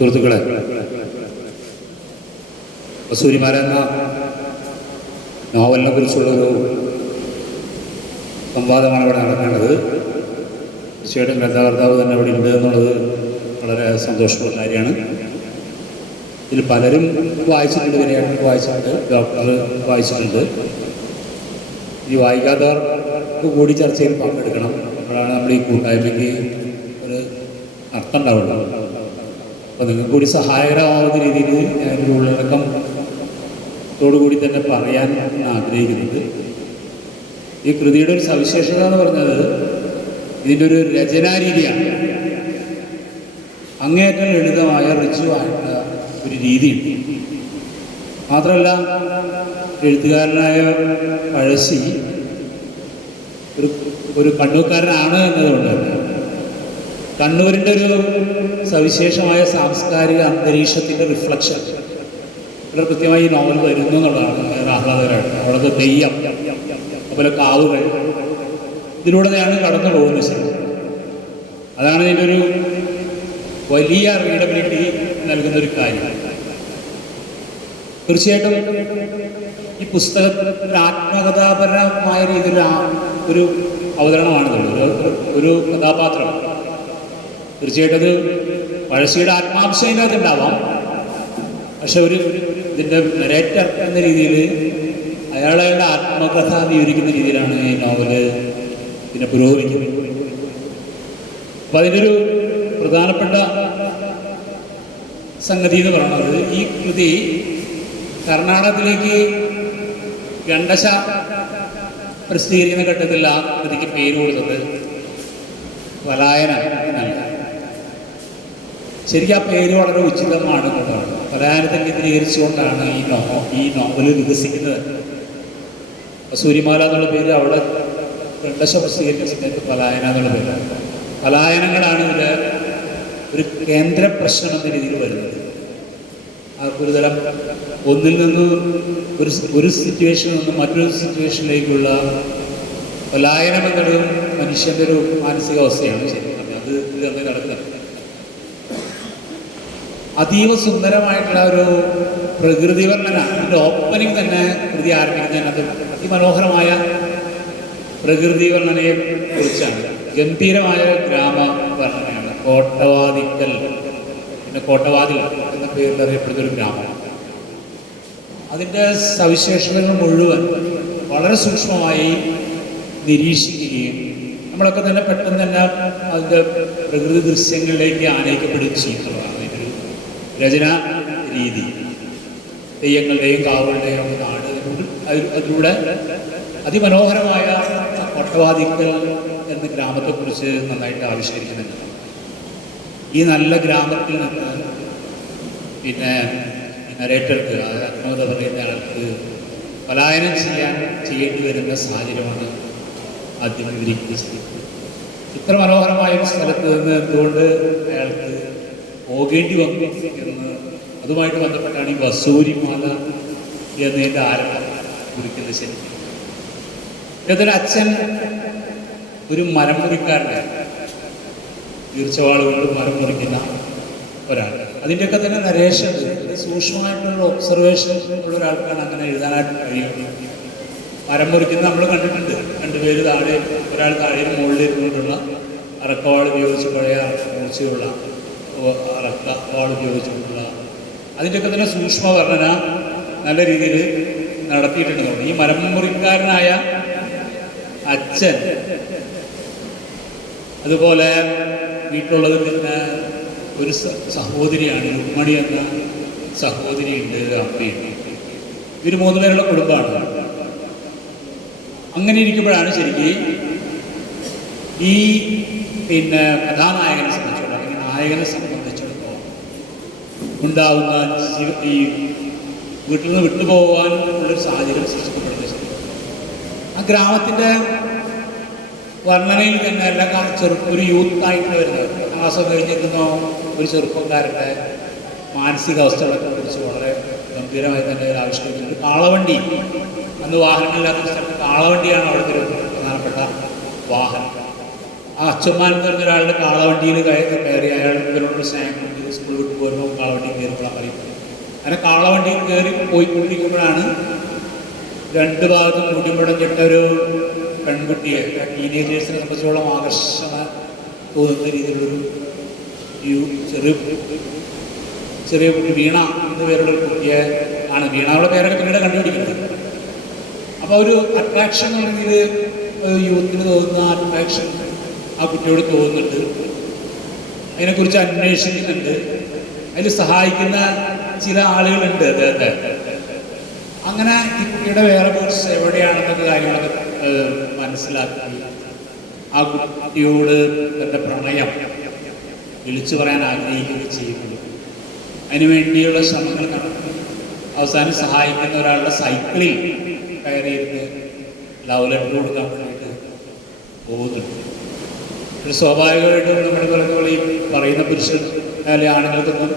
സുഹൃത്തുക്കളെ, വസൂരിമാല എന്ന നോവലിനെ കുറിച്ചുള്ളൊരു സംവാദമാണ് ഇവിടെ നടക്കേണ്ടത്. തീർച്ചയായിട്ടും ഗ്രന്ഥകർത്താവ് തന്നെ ഇവിടെ ഉണ്ട് എന്നുള്ളത് വളരെ സന്തോഷമുള്ള കാര്യമാണ്. ഇതിൽ പലരും വായിച്ചിട്ടുണ്ട്, വിനയായിട്ട് വായിച്ചിട്ടുണ്ട്, ഡോക്ടർ വായിച്ചിട്ടുണ്ട്. ഈ വായിക്കാത്തവർക്ക് കൂടി ചർച്ചയിൽ പങ്കെടുക്കണം. അപ്പോഴാണ് നമ്മുടെ ഈ കൂട്ടായ്മയ്ക്ക് ഒരു അർത്ഥം ഉണ്ടാവുള്ളൂ. അപ്പോൾ നിങ്ങൾക്ക് കൂടി സഹായകരമാവുന്ന രീതിയിൽ ഞാനൊരു ഉള്ളടക്കത്തോടുകൂടി തന്നെ പറയാൻ ആഗ്രഹിക്കുന്നത്, ഈ കൃതിയുടെ ഒരു സവിശേഷത എന്ന് പറഞ്ഞത് ഇതിൻ്റെ ഒരു രചനാരീതിയാണ്. അങ്ങേയറ്റം ലളിതമായ ഋജുവായിട്ടുള്ള ഒരു രീതിയുണ്ട്. മാത്രമല്ല, എഴുത്തുകാരനായ പഴശ്ശി ഒരു കണ്ണൂർക്കാരനാണ് എന്നതുകൊണ്ട് കണ്ണൂരിൻ്റെ ഒരു സവിശേഷമായ സാംസ്കാരിക അന്തരീക്ഷത്തിൻ്റെ റിഫ്ലക്ഷൻ വളരെ കൃത്യമായി ഈ നോവൽ വരുന്നു എന്നുള്ളതാണ് ആഹ്ലാദകരമായിട്ട്. അവിടുത്തെ തെയ്യം, അതുപോലെ കാവുകൾ, ഇതിലൂടെയാണ് കടന്നു പോകുന്നത്. ശരി, അതാണ് ഇതിൻ്റെ ഒരു വലിയ റീഡബിലിറ്റി നൽകുന്നൊരു കാര്യം. തീർച്ചയായിട്ടും ഈ പുസ്തകത്തിൽ ആത്മകഥാപരമായ രീതിയിൽ ഒരു അവതരണമാണെന്നുള്ളത്. ഒരു കഥാപാത്രം തീർച്ചയായിട്ടും അത് പഴശ്ശിയുടെ ആത്മാംശം അതിനകത്തുണ്ടാവാം. പക്ഷെ ഇതിൻ്റെ നരേറ്റർ എന്ന രീതിയിൽ അയാളുടെ ആത്മകഥ വിവരിക്കുന്ന രീതിയിലാണ് ഈ നോവല് പിന്നെ പുരോഗമിക്കുന്നത്. അപ്പം അതിൻ്റെ ഒരു പ്രധാനപ്പെട്ട സംഗതി എന്ന് പറയുന്നത്, ഈ കൃതി കർണാടകത്തിലേക്ക് ഗണ്ടശ പ്രസിദ്ധീകരിക്കുന്ന ഘട്ടത്തിൽ ആ കൃതിക്ക് പേര് കൊടുത്തത് പലായന എന്നല്ല. ശരിക്കും ആ പേര് വളരെ ഉചിതമാണ് കൊണ്ടാണ്. പലായനത്തെ കേന്ദ്രീകരിച്ചുകൊണ്ടാണ് ഈ നോവൽ വികസിക്കുന്നത്. സൂര്യമാല എന്നുള്ള പേര് അവിടെ ഗണ്ടശ പ്രസിദ്ധീകരിക്കുന്ന സമയത്ത് പലായന എന്നുള്ള പേരാണ്. പലായനങ്ങളാണ് ഇതിൽ ഒരു കേന്ദ്ര പ്രശ്നം എന്ന രീതിയിൽ വരുന്നത്. ഒരു തരം ഒന്നിൽ നിന്ന് ഒരു സിറ്റുവേഷനിൽ നിന്ന് മറ്റൊരു സിറ്റുവേഷനിലേക്കുള്ള പലായനം എന്നൊരു മനുഷ്യൻ്റെ ഒരു മാനസികാവസ്ഥയാണ്. ശരി, അത് അങ്ങനെ നടക്കുന്നത്. അതീവ സുന്ദരമായിട്ടുള്ള ഒരു പ്രകൃതി വർണ്ണന. ഇതിൻ്റെ ഓപ്പണിംഗ് തന്നെ കൃതി ആരംഭിക്കുന്നതിനകത്ത് അതിമനോഹരമായ പ്രകൃതി വർണ്ണനയെ കുറിച്ചാണ്. ഗംഭീരമായ ഗ്രാമ വർണ്ണനയാണ്. കോട്ടവാതിക്കൽ, പിന്നെ കോട്ടവാതിൽ എന്ന പേരിൽ അറിയപ്പെടുന്നൊരു ഗ്രാമം. അതിൻ്റെ സവിശേഷതകൾ മുഴുവൻ വളരെ സൂക്ഷ്മമായി നിരീക്ഷിക്കുകയും നമ്മളൊക്കെ തന്നെ പെട്ടെന്ന് തന്നെ അതിൻ്റെ പ്രകൃതി ദൃശ്യങ്ങളിലേക്ക് ആനയിക്കപ്പെടുകയും ചെയ്യുന്നതാണ് അതിൻ്റെ ഒരു രചനാ രീതി. തെയ്യങ്ങളുടെയും കാവുകളുടെയും നാട്, അതിലൂടെ അതിമനോഹരമായ കോട്ടവാതിക്കൽ എന്ന ഗ്രാമത്തെക്കുറിച്ച് നന്നായിട്ട് ആവിഷ്കരിക്കുന്നുണ്ട്. ഈ നല്ല ഗ്രാമത്തിൽ നിന്ന് പിന്നെ നരേറ്റർക്ക്, ആത്മകഥ പറയുന്ന ആൾക്ക് പലായനം ചെയ്യേണ്ടി വരുന്ന സാഹചര്യമാണ് ആദ്യം വിവരിക്കുന്നത്. ഇത്ര മനോഹരമായ ഒരു സ്ഥലത്ത് നിന്ന് എന്തുകൊണ്ട് അയാൾക്ക് പോകേണ്ടി വന്നു എന്ന് അതുമായിട്ട് ബന്ധപ്പെട്ടാണ് ഈ വസൂരിമാല എന്നതിൻ്റെ ആരംഭം കുറിക്കുന്നത്. ശരി, ഇതൊരു അച്ഛൻ ഒരു മരം മുറിക്കാരനാണ്. തീർച്ചവാളുകൊണ്ട് മരം മുറിക്കുന്ന ഒരാൾ. അതിൻ്റെയൊക്കെ തന്നെ നരേഷൻ, സൂക്ഷ്മമായിട്ടുള്ള ഒബ്സർവേഷൻ ഉള്ള ഒരാൾക്കാണ് അങ്ങനെ എഴുതാനായിട്ട് കഴിയുന്നത്. മരം മുറിക്കുന്ന നമ്മൾ കണ്ടിട്ടുണ്ട്. രണ്ടുപേര് താഴെ, ഒരാൾ താഴെ മുകളിൽ ഇരുന്നുകൊണ്ടുള്ള അറക്കവാൾ ഉപയോഗിച്ച്, പഴയ മൂർച്ചയുള്ള അറക്കവാൾ ഉപയോഗിച്ചുകൊണ്ടുള്ള അതിൻ്റെയൊക്കെ തന്നെ സൂക്ഷ്മ വർണ്ണന നല്ല രീതിയിൽ നടത്തിയിട്ടുണ്ടെന്നുണ്ട്. ഈ മരം മുറിക്കാരനായ അച്ഛൻ, അതുപോലെ വീട്ടിലുള്ളത് പിന്നെ ഒരു സഹോദരിയാണ്, രുക്മണി എന്ന സഹോദരിയുണ്ട്, അമ്മയുണ്ട്. ഇവർ 3 പേരുള്ള കുടുംബമാണ്. അങ്ങനെ ഇരിക്കുമ്പോഴാണ് ശരിക്കും ഈ പിന്നെ കഥാനായകനെ സംബന്ധിച്ചിടത്തോളം, അല്ലെങ്കിൽ നായകനെ സംബന്ധിച്ചിടത്തോളം ഉണ്ടാവുന്ന ഈ വീട്ടിൽ നിന്ന് വിട്ടുപോകാൻ ഉള്ളൊരു സാഹചര്യം സൃഷ്ടിക്കപ്പെടുന്നത്. ആ ഗ്രാമത്തിൻ്റെ വർണ്ണനയിൽ തന്നെ എല്ലാ ഒരു യൂത്തായിട്ട് വരുന്നത്, മാസം കഴിഞ്ഞിരിക്കുന്ന ഒരു ചെറുപ്പക്കാരുടെ മാനസികാവസ്ഥകളെ കുറിച്ച് വളരെ ഗംഭീരമായി തന്നെ ആവിഷ്കരിക്കുന്നത്. കാളവണ്ടി, അന്ന് വാഹനങ്ങളില്ലാത്ത സ്ഥലത്ത് കാളവണ്ടിയാണ് അവിടുത്തെ ഒരു പ്രധാനപ്പെട്ട വാഹനം. ആ അച്ഛന്മാൻ എന്ന് പറഞ്ഞ ഒരാളുടെ കാളവണ്ടിയിൽ കയറി അയാൾ ഇവരോട് സ്നേഹം കൊണ്ട് സ്കൂൾ വിട്ട് പോരുമ്പോൾ കാളവണ്ടിയിൽ കയറുമ്പോഴാണ് അറിയുന്നത്. അങ്ങനെ കാളവണ്ടിയിൽ കയറി പോയിക്കൊണ്ടിരിക്കുമ്പോഴാണ് രണ്ട് ഭാഗത്തും മുടിമുടഞ്ഞിട്ട ഒരു പെൺകുട്ടിയെ, ടീനേജേഴ്സിനെ സംബന്ധിച്ചോളം ആകർഷണ തോന്നുന്ന രീതിയിലുള്ളൊരു ചെറിയ കുട്ടി വീണ എന്ന പേരുള്ള ഒരു കുട്ടിയെ ആണ്. വീണയുടെ പേരൊക്കെ പിന്നീട് കണ്ടുപിടിക്കുന്നത്. അപ്പോൾ ഒരു അട്രാക്ഷൻ എന്ന് പറഞ്ഞത് യൂത്തിന് തോന്നുന്ന അട്രാക്ഷൻ ആ കുട്ടിയോട് തോന്നുന്നുണ്ട്. അതിനെക്കുറിച്ച് അന്വേഷിക്കുന്നുണ്ട്. അതിൽ സഹായിക്കുന്ന ചില ആളുകളുണ്ട് അദ്ദേഹത്തെ. അങ്ങനെ ഈ കുട്ടിയുടെ വേറെ ബോർഡ്സ് എവിടെയാണെന്നൊക്കെ കാര്യങ്ങളൊക്കെ മനസ്സിലാക്കി ആ കുട്ടിയോട് തൻ്റെ പ്രണയം വിളിച്ചു പറയാൻ ആഗ്രഹിക്കുകയും ചെയ്യുന്നു. അതിനുവേണ്ടിയുള്ള ശ്രമങ്ങൾ നടത്തി അവസാനം സഹായിക്കുന്ന ഒരാളുടെ സൈക്കിളിൽ കയറിയിരുന്ന് ലവ് ലെറ്റർ കൊടുക്കാൻ വേണ്ടിയിട്ട് പോകുന്നുണ്ട്. ഒരു സ്വാഭാവികമായിട്ടും നമ്മുടെ പോലെ ഈ പറയുന്ന പുരുഷൻ അല്ലെങ്കിൽ ആണുങ്ങൾക്കൊന്നും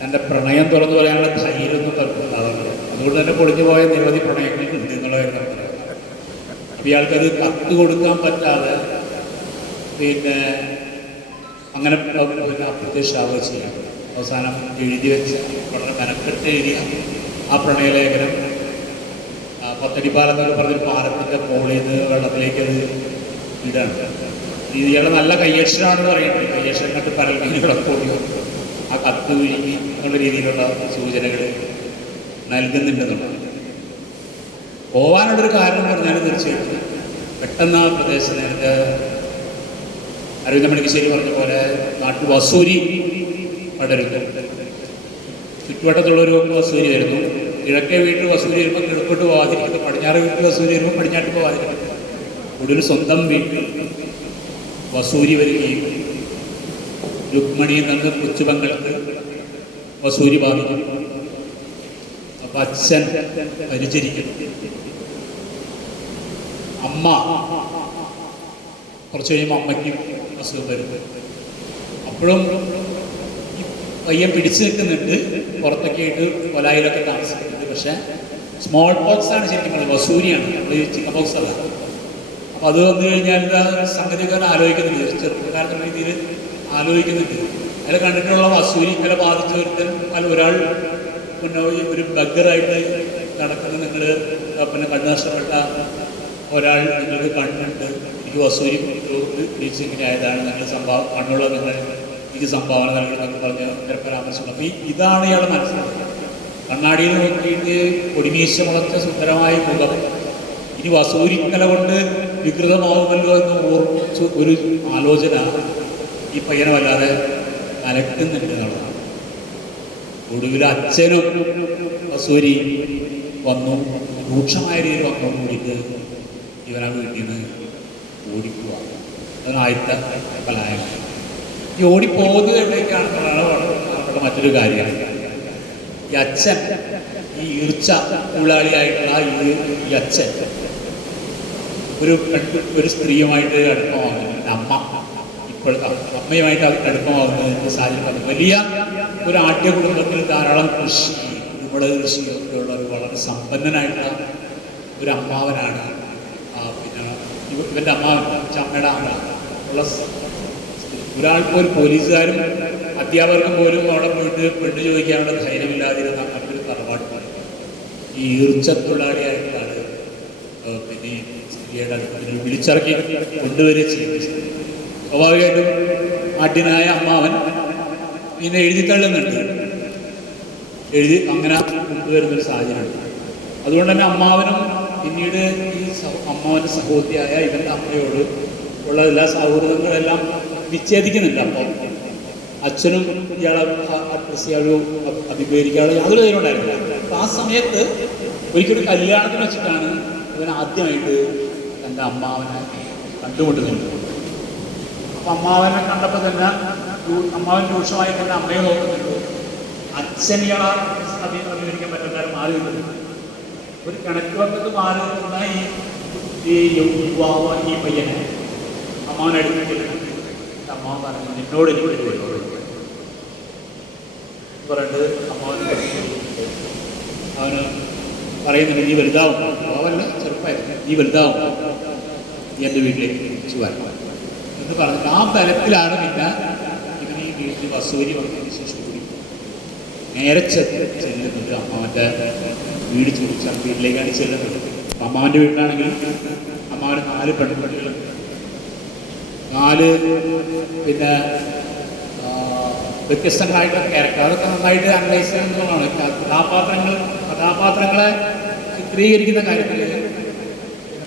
തൻ്റെ പ്രണയം തുറന്നു പറയാനുള്ള ധൈര്യമൊന്നും പലർക്കുണ്ടാവില്ല. അതുകൊണ്ട് തന്നെ പൊളിഞ്ഞു പോയ നിരവധി പ്രണയങ്ങൾ ഉണ്ട് എന്നുള്ള കാര്യം പറയാം. അപ്പോൾ ഇയാൾക്കത് കത്ത് കൊടുക്കാൻ പറ്റാതെ പിന്നെ അങ്ങനെ അപ്രത്യക്ഷമാവുക ചെയ്യാം. അവസാനം എഴുതി വെച്ച വളരെ മെനക്കെട്ട് എഴുതിയ ആ പ്രണയലേഖനം പത്തടിപ്പാലം എന്നൊക്കെ പറഞ്ഞൊരു പാലത്തിൻ്റെ മുകളിൽ നിന്ന് വെള്ളത്തിലേക്ക് അത് ഇടാണ്. ഇയാളെ നല്ല കയ്യക്ഷരമാണെന്ന് പറയുന്നത്. കയ്യക്ഷരം കണ്ട് പരൽമീനുകളൊക്കെ ഓടി ആ കത്ത് വിഴുങ്ങി എന്നുള്ള രീതിയിലുള്ള സൂചനകൾ നൽകുന്നുണ്ടെന്നുള്ളത്. പോവാനുള്ളൊരു കാരണം പറഞ്ഞാൽ തീർച്ചയായിട്ടും പെട്ടെന്ന് ആ പ്രദേശം നേരത്തെ അരവിന്ദ മണിക്കശ്ശേരി പറഞ്ഞ പോലെ നാട്ടിൽ വസൂരി പടരുന്നു. ചുറ്റുവട്ടത്തുള്ളൊരു വസൂരി വരുന്നു. കിഴക്കേ വീട്ടിൽ വസൂരി വരുമ്പോൾ കിഴക്കോട്ട് പോകാതിരിക്കുന്നു, പടിഞ്ഞാറ് വീട്ടിൽ വസൂരി വരുമ്പോൾ പടിഞ്ഞാട്ട് പോകാതിരിക്കുന്നു. ഒടുവിൽ സ്വന്തം വീട്ടിൽ വസൂരി വരികയും രുക്മിണിയിൽ നിന്ന് കൊച്ചുപങ്ങൾക്ക് വസൂരി ബാധിക്കും. അപ്പം അച്ഛൻ പരിചരിക്കുന്നു. അമ്മ കുറച്ച് കഴിയുമ്പോൾ അമ്മയ്ക്കും അസുഖം വരുന്നു. അപ്പോഴും പയ്യൻ പിടിച്ചു നിൽക്കുന്നുണ്ട്, പുറത്തൊക്കെ ആയിട്ട് കൊലായിലൊക്കെ താമസിക്കുന്നുണ്ട്. പക്ഷേ സ്മോൾ പോക്സ് ആണ് ശരിക്കും പറഞ്ഞത്, വസൂരിയാണ്, നമ്മൾ ചിക്കൻ പോക്സ് അല്ല. അപ്പോൾ അത് വന്നു കഴിഞ്ഞാൽ സംഗതിക്കാരൻ ആലോചിക്കുന്നുണ്ട്, ചെറുപ്പക്കാരെന്നുള്ള രീതിയിൽ ആലോചിക്കുന്നുണ്ട്. അതിൽ കണ്ടിട്ടുള്ള വസൂരിക്കല ബാധിച്ചു വരുത്താൻ അല്ല ഒരാൾ പിന്നെ ഒരു ബഗ്ഗറായിട്ട് നടക്കുന്ന നിങ്ങൾ പിന്നെ കണ്ണ് നഷ്ടപ്പെട്ട ഒരാൾ നിങ്ങൾക്ക് കണ്ണുണ്ട്, എനിക്ക് വസൂരി പിടിച്ച് ഇങ്ങനെ ആയതാണ്, നിങ്ങൾ കണ്ണുള്ള നിങ്ങൾ എനിക്ക് സംഭാവന നൽകണമെന്നൊക്കെ പറഞ്ഞ് പരാമർശിക്കണം. അപ്പോൾ ഇതാണ് ഇയാളുടെ മനസ്സിലാക്കുന്നത്. കണ്ണാടിയിൽ നോക്കിയിട്ട് കൊടിമീശ മുളച്ച സുന്ദരമായ മുഖം ഇനി വസൂരിക്കല കൊണ്ട് വികൃതമാവുമല്ലോ എന്ന് ഓർമ്മിച്ച് ഒരു ആലോചന ഈ പയ്യനെ വല്ലാതെ അലക്കുന്നുണ്ട് എന്നുള്ളതാണ്. ഒടുവിൽ അച്ഛനും വസൂരി വന്നു, രൂക്ഷമായ രീതിയിൽ വന്നുകൂടിയിട്ട് ഇവനാ വീട്ടിൽ നിന്ന് ഓടിക്കുക. അതിനായിട്ട് പലായനം. ഈ ഓടിപ്പോകുന്നത് എവിടേക്കാണെന്നുള്ളതാണ് വളരെ മറ്റൊരു കാര്യമാണ്. ഈ അച്ഛൻ, ഈ ഈർച്ച തൊഴിലാളിയായിട്ടുള്ള ഈ അച്ഛൻ ഒരു സ്ത്രീയുമായിട്ട് അടുപ്പമാകുന്നു. അമ്മ ഇപ്പോഴത്തെ അമ്മയുമായിട്ട് അടുപ്പമാകുന്നതിൻ്റെ സാഹചര്യം വലിയ ഒരു ആദ്യ കുടുംബത്തിൽ ധാരാളം കൃഷി, കുരുമുളക് കൃഷിയൊക്കെയുള്ള ഒരു വളരെ സമ്പന്നനായിട്ടുള്ള ഒരു അമ്മാവനാണ്. പിന്നെ ഇവൻ്റെ അമ്മാവൻ, അമ്മയുടെ അമ്മ ഉള്ള ഒരാൾക്ക് ഒരു പോലീസുകാരും അധ്യാപകർക്കും പോലും അവിടെ പോയിട്ട് പെണ്ണ് ചോദിക്കാനുള്ള ധൈര്യമില്ലാതിരുന്ന മറ്റൊരു തറവാട്ടിലാണ് ഈ ഈർച്ചത്തൊഴിലാളിയായിട്ടാണ് പിന്നെ സ്ത്രീയുടെ വിളിച്ചിറക്കി കൊണ്ടുവരിക ചെയ്യുന്നത്. സ്വാഭാവികമായിട്ടും ആദ്യനായ അമ്മാവൻ പിന്നെ എഴുതിത്തള്ളുന്നുണ്ട്, അങ്ങനെ കൊണ്ടുവരുന്നൊരു സാഹചര്യമുണ്ട്. അതുകൊണ്ട് തന്നെ അമ്മാവനും പിന്നീട് ഈ അമ്മാവൻ്റെ സഹോദരിയായ ഇവൻ്റെ അമ്മയോട് ഉള്ള എല്ലാ സൗഹൃദങ്ങളെല്ലാം വിച്ഛേദിക്കുന്നുണ്ട്. അപ്പോൾ അച്ഛനും ഇയാളെ അഡ്രസ് ചെയ്യാനോ അഭിമുഖീകരിക്കാനോ യാതൊരു ധൈര്യം ഉണ്ടായിരുന്നില്ല. അപ്പോൾ ആ സമയത്ത് ഒരിക്കലും കല്യാണത്തിന് വെച്ചിട്ടാണ് ഇവൻ ആദ്യമായിട്ട് തൻ്റെ അമ്മാവനെ കണ്ടുമുട്ടുന്നുണ്ട്. അപ്പോൾ അമ്മാവനെ കണ്ടപ്പോൾ തന്നെ അമ്മാവൻ രൂക്ഷമായി തന്നെ അമ്മയെ നോക്കുന്നുണ്ട്. അച്ഛൻ ഇയാളെ അഭിമുഖീകരിക്കാൻ പറ്റുന്നവരെ മാറി നിൽക്കുന്നുണ്ട്. ഒരു കിണറ്റുവക്കത്ത് മാറി നിൽക്കുന്ന ഈ പയ്യനെ അമ്മാവനെടുത്തിട്ട് അമ്മാവൻ പറഞ്ഞു, നിന്നോട് എനിക്ക് പറഞ്ഞിട്ട് അമ്മാവൻ അവന് പറയുന്നുണ്ട്, നീ വലുതാവും, അവനല്ല ചെറുപ്പമായിരുന്നു, നീ വലുതാവും, നീ എൻ്റെ വീട്ടിലേക്ക് തിരിച്ചു വരണം. എന്ന് പറഞ്ഞിട്ട് ആ ബലത്തിലാണ് പിന്നെ ഇവൻ ഈ വീട്ടിൽ വസൂരി വന്നതിന് ശേഷം കൂടി നേരെ ചെല്ലുന്നത് അമ്മാവൻ്റെ വീട് ചോദിച്ചാൽ വീട്ടിലേക്കാണ് ചെല്ലുന്നത്. അമ്മാവൻ്റെ വീട്ടിലാണെങ്കിൽ അമ്മാവന് 4 പെൺകുട്ടികളുണ്ട്. 4 പിന്നെ വ്യത്യസ്തങ്ങളായിട്ടുള്ള ക്യാരക്ടർ, അതൊക്കെ നന്നായിട്ട് അനലൈസ് ചെയ്യുന്നതാണ്. കഥാപാത്രങ്ങളെ ചിത്രീകരിക്കുന്ന കാര്യത്തിൽ